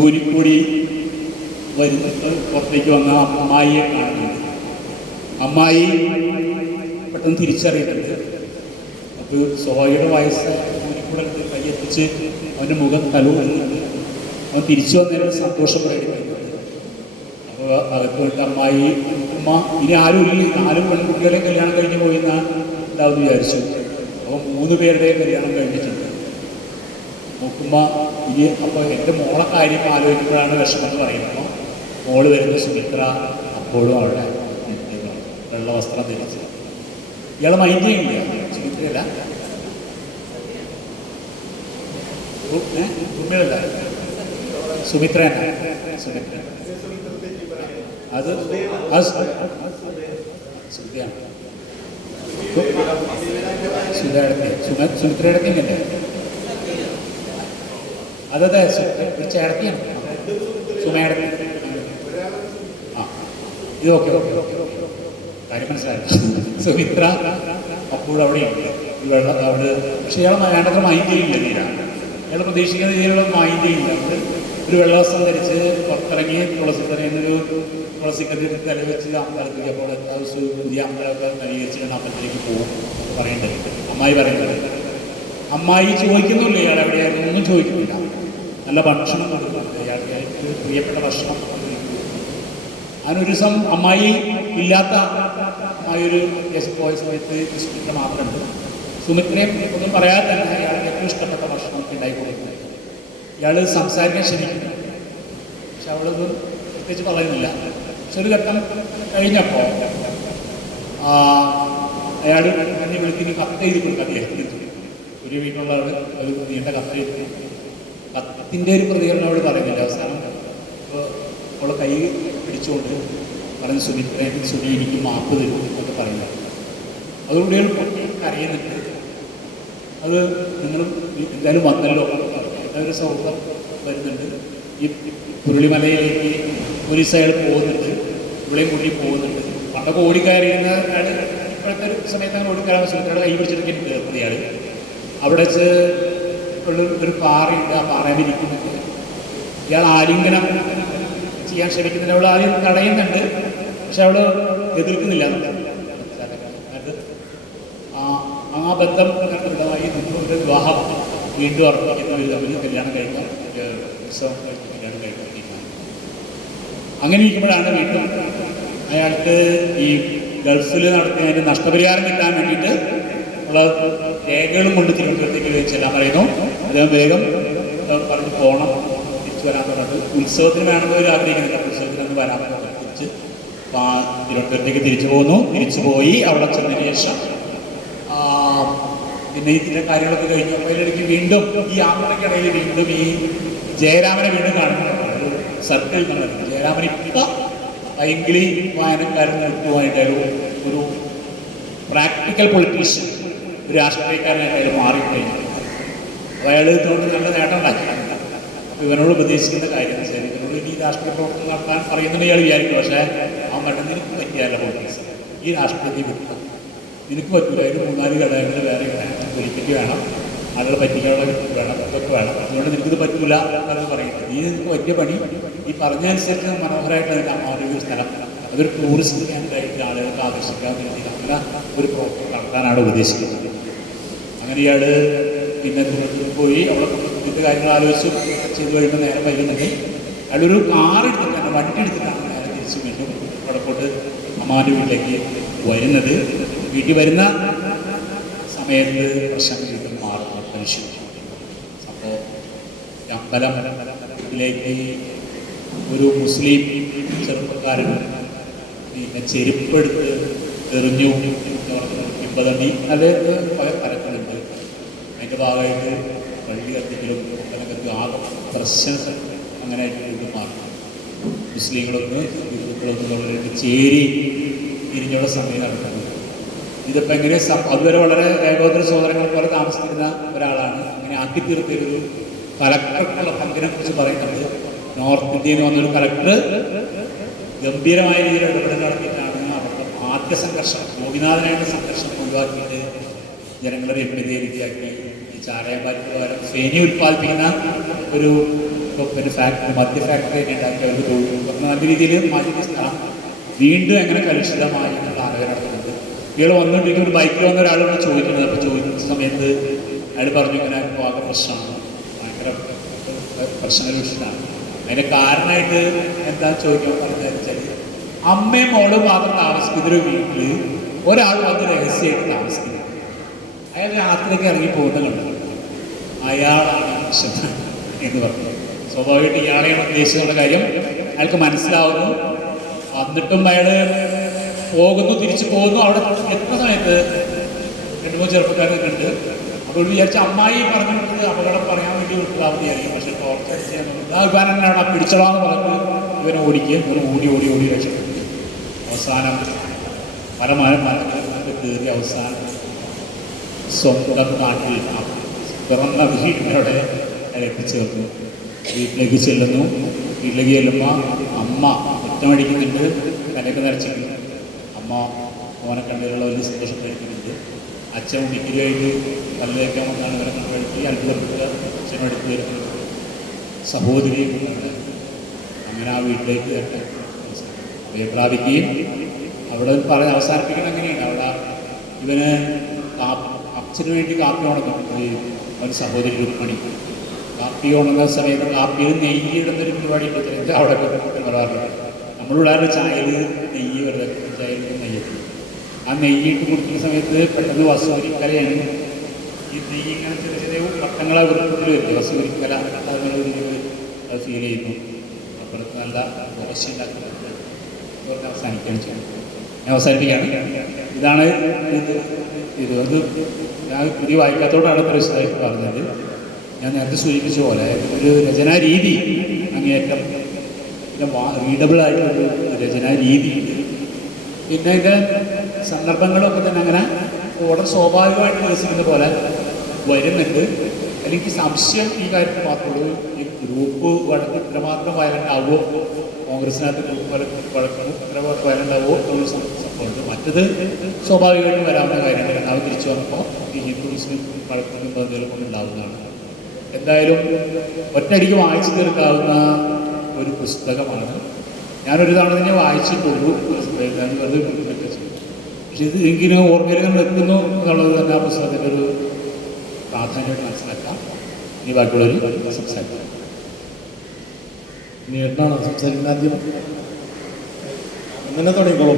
ഊരിക്കൂടി വരുന്നത് പുറത്തേക്ക് വന്ന അമ്മായിയെ കാണുന്നുണ്ട്. അമ്മായി പെട്ടെന്ന് തിരിച്ചറിയുന്നുണ്ട്. അപ്പോൾ സ്വാഭാവികയുടെ വയസ്സ് ഊരിക്കൂടെ കൈയെത്തിച്ച് അവൻ്റെ മുഖം തലോടുന്നുണ്ട്. അവൻ തിരിച്ചു വന്നതിന് സന്തോഷം പ്രകടിപ്പിക്കുന്നുണ്ട്. അപ്പോൾ അകത്ത് വിട്ട് അമ്മായി ഉമ്മ ഇനി ആരും ഇല്ല, 4 പെൺകുട്ടികളെയും കല്യാണം കഴിഞ്ഞ് പോയിന്നാ എന്താവെന്ന് വിചാരിച്ചു. അപ്പോൾ 3 പേരുടെയും കല്യാണം കഴിഞ്ഞിട്ടുണ്ട്. നോക്കുമ്പോൾ ഇനി അപ്പോൾ എൻ്റെ മോളെ കാര്യം ആലോചിക്കുമ്പോഴാണ് വിഷമം പറയുമ്പോൾ മോള് വരുന്ന സുമിത്ര അപ്പോഴും അവിടെ വെള്ള വസ്ത്രം ധരിച്ച്. ഇയാളെ മൈൻഡ് ചെയ്യില്ല, സുമിത്രയല്ല ഉമ്മയല്ല സുമിത്ര സുമിത്ര അത് സുമിത്രയാണ് സുമിത്രയിടത്തില്ലേ അതെ ചേർത്തിയാണ് സുമേടത്തി. ആ ഇത് ഓക്കെ കാര്യം മനസ്സിലായി. സുമിത്ര അപ്പോഴും അവിടെയുണ്ട് ഈ വെള്ളം അവിടെ. പക്ഷെ ഇയാൾ വേണ്ടത്ര മൈൻഡ് ചെയ്യില്ല തീരാ. ഇയാൾ പ്രതീക്ഷിക്കുന്ന രീതിയിലുള്ള മൈൻഡ് ചെയ്യില്ല. അവിടെ ഒരു വെള്ളവസ്ത്രം ധരിച്ച് പുറത്തിറങ്ങി തുളസിക്കത്തിൽ തലവെച്ച് അമ്പലത്തിലേക്ക് അപ്പോൾ പുതിയ അമ്പലമൊക്കെ നവീകരിച്ചിട്ട് അമ്പലത്തിലേക്ക് പോകും പറയേണ്ടത് അമ്മായി പറയുന്നത്. അമ്മായി ചോദിക്കുന്നില്ല ഇയാൾ എവിടെയായിരുന്നു, ഒന്നും ചോദിക്കുന്നില്ല. നല്ല ഭക്ഷണം കൊടുക്കുന്നുണ്ട്, ഇയാൾക്ക് പ്രിയപ്പെട്ട ഭക്ഷണം. അതിനൊരു ദിവസം അമ്മായി ഇല്ലാത്ത അമ്മായി ഒരു പോയ സമയത്ത് സുമിത്ര മാത്രമുണ്ട്. സുമിത്രയും ഒന്നും പറയാതെ തന്നെ അയാൾക്ക് ഏറ്റവും ഇഷ്ടപ്പെട്ട ഭക്ഷണമൊക്കെ ഉണ്ടാക്കി കൊടുക്കുന്നത്. ഇയാൾ സംസാരിക്കാൻ ശ്രമിക്കുന്നു, പക്ഷെ അവളൊന്നും പ്രത്യേകിച്ച് പറയുന്നില്ല. പക്ഷെ ഒരു ഘട്ടം കഴിഞ്ഞപ്പോൾ അയാൾ എന്നെ വിളിക്കുന്ന കത്ത് എഴുതി കൊടുക്കുക അദ്ദേഹത്തിന്. ഒരു വീട്ടിലുള്ള ആൾ ഒരു നീണ്ട കത്ത് എഴുതി. കത്തിൻ്റെ ഒരു പ്രതികരണം അവൾ പറയുന്നില്ല. അവസാനം ഇപ്പോൾ അവളെ കൈ പിടിച്ചുകൊണ്ട് പറഞ്ഞ് സുനി എനിക്ക് മാപ്പ് തരും എന്നൊക്കെ പറയുന്നത്. അതുകൊണ്ട് കരയുന്നുണ്ട്. അത് നിങ്ങൾ എന്തായാലും വന്നല്ലോ, ഒരു സൗഹൃദം വരുന്നുണ്ട്. ഈ പുരുളിമലയിലേക്ക് പോലീസ് അയാൾ പോകുന്നുണ്ട്, ഇവിടെയും കൂടി പോകുന്നുണ്ട്. പണ്ടൊക്കെ ഓടിക്കയറിയുന്ന അയാൾ ഇപ്പോഴത്തെ ഒരു സമയത്ത് അങ്ങനെ ഓടിക്കയറാൻ സുമിത്രയുടെ കൈ പിടിച്ചിട്ട് കയറുന്നത് ഇയാൾ. അവിടെ വെച്ച് ഒരു പാറയുണ്ട്, ആ പാറയിലിരിക്കുന്നുണ്ട്. ഇയാൾ ആലിംഗനം ചെയ്യാൻ ശ്രമിക്കുന്നുണ്ട്. അവൾ ആദ്യം തടയുന്നുണ്ട്, പക്ഷെ അവൾ എതിർക്കുന്നില്ല. അത് ആ ബന്ധം ദൃഢമായി ഒരു വിവാഹം വീണ്ടും ഉറപ്പിക്കുന്നവർ തമ്മിൽ കല്യാണം കഴിക്കാൻ ഉത്സവം കഴിഞ്ഞ് കല്യാണം കഴിക്കാൻ തീരുമാനം. അങ്ങനെ ഇരിക്കുമ്പോഴാണ് വീണ്ടും അയാൾക്ക് ഈ ഗൾഫിൽ നടത്തിയതിന് നഷ്ടപരിഹാരം കിട്ടാൻ വേണ്ടിയിട്ട് ഉള്ള രേഖകളും കൊണ്ട് തിരുവനന്തപുരത്തേക്ക് ചെല്ലാൻ പറയുന്നു. അദ്ദേഹം വേഗം പറഞ്ഞ് പോകണം, തിരിച്ചു വരാൻ പറഞ്ഞത്. ഉത്സവത്തിന് വേണമെന്നവർ ആഗ്രഹിക്കുന്നില്ല, ഉത്സവത്തിനൊന്ന് വരാൻ പറഞ്ഞത് തിരിച്ച് തിരുവനന്തപുരത്തേക്ക് തിരിച്ചു പോകുന്നു. തിരിച്ചു പോയി അവിടെ ചെന്നതിന് ശേഷം പിന്നെ ഇതിൻ്റെ കാര്യങ്ങളൊക്കെ കഴിഞ്ഞു. അതിലിടയ്ക്ക് വീണ്ടും ഈ യാത്രയ്ക്കിടയിൽ വീണ്ടും ഈ ജയരാമനെ വീണ്ടും കാണുന്നുണ്ട്. ഒരു സർക്കിൾ എന്നുള്ളത് ജയരാമൻ ഇപ്പം ഭയങ്കര വായനക്കാരൻ എഴുത്തുമായിട്ടായാലും ഒരു പ്രാക്ടിക്കൽ പൊളിറ്റീഷ്യൻ, ഒരു രാഷ്ട്രീയക്കാരനായിട്ടായാലും മാറിക്കഴിഞ്ഞു. അപ്പോൾ അയാൾ ഇതുകൊണ്ട് നല്ല നേട്ടം ഉണ്ടാക്കിയിട്ടുണ്ട്. അപ്പോൾ ഇവനോട് ഉപദേശിക്കുന്ന കാര്യം ശരി, ഇവനോട് ഈ രാഷ്ട്രീയ പ്രവർത്തനം നടത്താൻ പറയുന്നുണ്ട് ഇയാൾ വിചാരിക്കും. പക്ഷേ ആ മണ്ണ് നിനക്ക് പറ്റിയല്ല പൊളിറ്റീക്സ്, ഈ രാഷ്ട്രീയത്തിൽ വിൽക്കുക നിനക്ക് പറ്റില്ല. അതിന് 3-4 ഘടകങ്ങൾ വേറെ വേണം, പൊലിറ്റിക്ക് വേണം, ആളുകളെ പറ്റിക്കാനുള്ള വേണം, ഇതൊക്കെ വേണം. അതുകൊണ്ട് നിനക്കിത് പറ്റില്ല എന്ന് പറയുന്നത്. ഈ നിനക്ക് പറ്റിയ പണി ഈ പറഞ്ഞതനുസരിച്ച് മനോഹരമായിട്ട് അതിൻ്റെ അമ്മാവൊരു സ്ഥലം, അതൊരു ടൂറിസ്റ്റ് ക്യാമ്പായിട്ട് ആളുകൾക്ക് ആകർഷിക്കാവുന്ന രീതിയിൽ അങ്ങനെ ഒരു പ്രവർത്തനം നടത്താനാണ് ഉദ്ദേശിക്കുന്നത്. അങ്ങനെ ഇയാൾ പിന്നെ ദൂരത്തിൽ പോയി അവിടെ ഇതിൻ്റെ കാര്യങ്ങൾ ആലോചിച്ച് ചെയ്ത് കഴിയുമ്പോൾ നേരെ വൈകുന്നുണ്ട്. അയാളൊരു കാർ എടുത്തിട്ടാണ്, വണ്ടി എടുത്തിട്ടാണ് നേരെ തിരിച്ച് വീണ്ടും വടക്കോട്ട് അമ്മാവൻ്റെ വീട്ടിലേക്ക് വരുന്നത്. വീട്ടിൽ വരുന്ന സമയത്ത് പ്രശ്നം വീട്ടിൽ മാറുന്നു. മനുഷ്യൻ അപ്പോൾ അമ്പലത്തിലേക്ക് ഒരു മുസ്ലിം ചെറുപ്പക്കാരൻ പിന്നെ ചെരുപ്പെടുത്ത് എറിഞ്ഞു എന്ന് പറഞ്ഞ ഇമ്പതണ്ണി അതായത് പല തരത്തിലുണ്ട്. അതിൻ്റെ ഭാഗമായിട്ട് പള്ളി കത്തിക്കലും അമ്പലകത്തും ആകെ പ്രശ്നം അങ്ങനെ ആയിട്ട് മാറും. മുസ്ലിങ്ങളൊന്ന് ഹിന്ദുക്കളൊന്നും ചേരി തിരിഞ്ഞുള്ള സമയം നടക്കുന്നത്. ഇതിപ്പോൾ എങ്ങനെ അതുവരെ വളരെ ഏകോദര സഹോദരങ്ങളെ പോലെ താമസിക്കുന്ന ഒരാളാണ്. അങ്ങനെ ആക്കി തീർത്തിയൊരു കലക്ടർക്കുള്ള പങ്കിനെ കുറിച്ച് പറയുന്നത്. നോർത്ത് ഇന്ത്യയിൽ നിന്ന് വന്നൊരു കലക്ടർ ഗംഭീരമായ രീതിയിൽ ഇടപെടൽ നടത്തിയിട്ടാണ് അവരുടെ ആദ്യ സംഘർഷം, ഗോപിനാഥനായിട്ട് സംഘർഷം ഒഴിവാക്കിയിട്ട് ജനങ്ങളെ രമ്യതയിലേക്കാക്കി ഈ ചാരായപ്പാറ്റിന് പകരം ഫേനി ഉൽപ്പാദിപ്പിക്കുന്ന ഒരു പിന്നെ ഫാക്ടറി, മദ്യ ഫാക്ടറി തന്നെ ഉണ്ടാക്കി അവർക്ക് തൊഴിൽ നല്ല രീതിയിൽ മാറ്റിയ സ്ഥലം വീണ്ടും എങ്ങനെ കലുഷിതമായി എന്നുള്ള ആലോചന നടത്തുന്നത്. ഇയാൾ വന്നുകൊണ്ടിരിക്കുന്ന ഒരു ബൈക്കിൽ വന്ന ഒരാളോട് ചോദിക്കുന്നത്. അപ്പോൾ ചോദിക്കുന്ന സമയത്ത് അയാൾ പറഞ്ഞു ഇങ്ങനെ ആകെ പ്രശ്നമാണ്, ഭയങ്കര പ്രശ്നകലുഷിതാണ്. അതിൻ്റെ കാരണമായിട്ട് എന്താണെന്ന് ചോദിക്കാൻ പറഞ്ഞതെന്ന് വെച്ചാൽ അമ്മയും മോളും മാത്രം താമസിക്കുന്നൊരു വീട്ടിൽ ഒരാൾ വന്ന് രഹസ്യമായിട്ട് താമസിക്കുന്നത്. അയാൾ രാത്രിയൊക്കെ ഇറങ്ങി പോകുന്ന കണ്ടു. അയാളാണ് പ്രശ്നം എന്ന് പറഞ്ഞു. സ്വാഭാവികമായിട്ട് ഇയാളെയാണ് ഉദ്ദേശിച്ചുള്ള കാര്യം അയാൾക്ക് മനസ്സിലാവുന്നു. എന്നിട്ടും അയാൾ പോകുന്നു, തിരിച്ചു പോകുന്നു. അവിടെ എത്തുന്ന സമയത്ത് 2-3 ചെറുപ്പക്കാരൊക്കെ ഉണ്ട്. അപ്പോൾ വിചാരിച്ച അമ്മായി പറഞ്ഞു കൊടുത്തത് അപകടം പറയാൻ വേണ്ടി വിട്ടതാവുകയായിരിക്കും. പക്ഷേ ടോർച്ച് അടിച്ചാൽ ഇവനാണ് പിടിച്ചോളാന്ന് പറഞ്ഞിട്ട് ഇവനെ ഓടിക്കുക. ഇവന് ഓടി രക്ഷപ്പെട്ടു. അവസാനം പല മരങ്ങളൊക്കെ കയറി അവസാനം സ്വന്തം നാട്ടിൽ പിറന്ന വീടിനോടെ എത്തിച്ചേർന്നു. വീട്ടിലേക്ക് ചെല്ലുന്നു. വീട്ടിലേക്ക് ചെല്ലുമ്പോൾ അമ്മ ഒറ്റമടിക്കുന്നുണ്ട്, തലയൊക്കെ നിറച്ചിട്ടുണ്ട്. അമ്മ മോനെ കണ്ടതിലുള്ള വലിയ സന്തോഷം കഴിക്കുന്നുണ്ട്. അച്ഛൻ ഡിഗ്രിയായിട്ട് പല്ല് വയ്ക്കാൻ വന്നാണ് ഇവരെ കണ്ടുപിടിച്ച് അത്ഭുതപ്പെട്ട അച്ഛനടുത്ത് വരുന്നത്. സഹോദരി അങ്ങനെ ആ വീട്ടിലേക്ക് കേട്ട് അവയെ പ്രാപിക്കുകയും അവിടെ പറഞ്ഞ് അവസാനിപ്പിക്കണം. അങ്ങനെയാണ് അവിടെ ഇവന് അച്ഛന് വേണ്ടി കാപ്പി ഉണക്കുന്നു. അവന് സഹോദരി രുക്മിണി കാപ്പി ഉണങ്ങുന്ന സമയത്ത് കാപ്പിയിൽ നെയ്യ് ഇടുന്നൊരു പരിപാടി ഉണ്ട് അവിടെ പറയാറുണ്ട്. നമ്മളിവിടെ ചായയിൽ നെയ്യ് വെറുതെ ചായയിൽ നെയ്യ്, ആ നെയ്യിട്ട് കുടിക്കുന്ന സമയത്ത് പെട്ടെന്ന് വസൂരിക്കലയാണ്. ഈ നെയ്യ് ഇങ്ങനെ ചെറിയ ചെറിയ വട്ടങ്ങളെ വൃത്തത്തിൽ വരില്ല, വസൂരിക്കല അങ്ങനെ അത് ഫീൽ ചെയ്യുന്നു. അപ്പുറത്ത് നല്ല ദോശ ഉണ്ടാക്കുന്നത് അവസാനിക്കുകയാണ് ചെയ്യുന്നത്. ഞാൻ അവസാനിപ്പിക്കുകയാണ്. ഇതാണ് അത് ഞാൻ പുതിയ വായിക്കാത്തോടാണ് പ്രശ്നമായിട്ട് പറഞ്ഞത്. ഞാൻ നേരത്തെ സൂചിപ്പിച്ച പോലെ ഒരു രചനാ രീതി അങ്ങേയറ്റം റീഡബിൾ ആയിട്ടൊരു രചനാ രീതിയുണ്ട്. പിന്നെ ഇതിൻ്റെ സന്ദർഭങ്ങളൊക്കെ തന്നെ അങ്ങനെ ഓർഡർ സ്വാഭാവികമായിട്ട് വികസിക്കുന്ന പോലെ വരുന്നുണ്ട്. എനിക്ക് സംശയം ഈ കാര്യത്തിൽ മാത്രമേ ഉള്ളൂ. ഈ ഗ്രൂപ്പ് വഴക്ക് ഇത്രമാത്രം വയലൻ്റ് ആവുമോ, കോൺഗ്രസിനകത്ത് ഗ്രൂപ്പ് വഴക്കും ഇത്ര വയലൻ്റ് ആവുമോ എന്നുള്ള സംഭവമുണ്ട്. മറ്റത് സ്വാഭാവികമായിട്ടും വരാവുന്ന കാര്യങ്ങൾ. രണ്ടാമത് തിരിച്ചു വന്നപ്പോൾ ഈ ഹിന്ദു മുസ്ലിം വഴക്കും എന്തെങ്കിലും കൊണ്ടുണ്ടാവുന്നതാണ്. എന്തായാലും ഒറ്റയടിക്ക് വായിച്ചു തീർക്കാവുന്ന ഒരു പുസ്തകമാണ്. ഞാനൊരു തവണ തന്നെ വായിച്ചിട്ടുള്ളൂ വെറുതെ വീട്ടിലൊക്കെ ചെയ്യും. പക്ഷെ ഇത് എങ്കിലും ഓർമ്മയിൽ എത്തുന്നു എന്നുള്ളത് തന്നെ ആ പുസ്തകത്തിൻ്റെ ഒരു പ്രാധാന്യമായിട്ട് മനസ്സിലാക്കാം. ഇനി ബാക്കിയുള്ളവർ സംസാരിക്കും. ഇനി എട്ടാണോ സംസാരിക്കുന്നത്? ആദ്യം അങ്ങനെ തുടങ്ങിക്കോളൂ.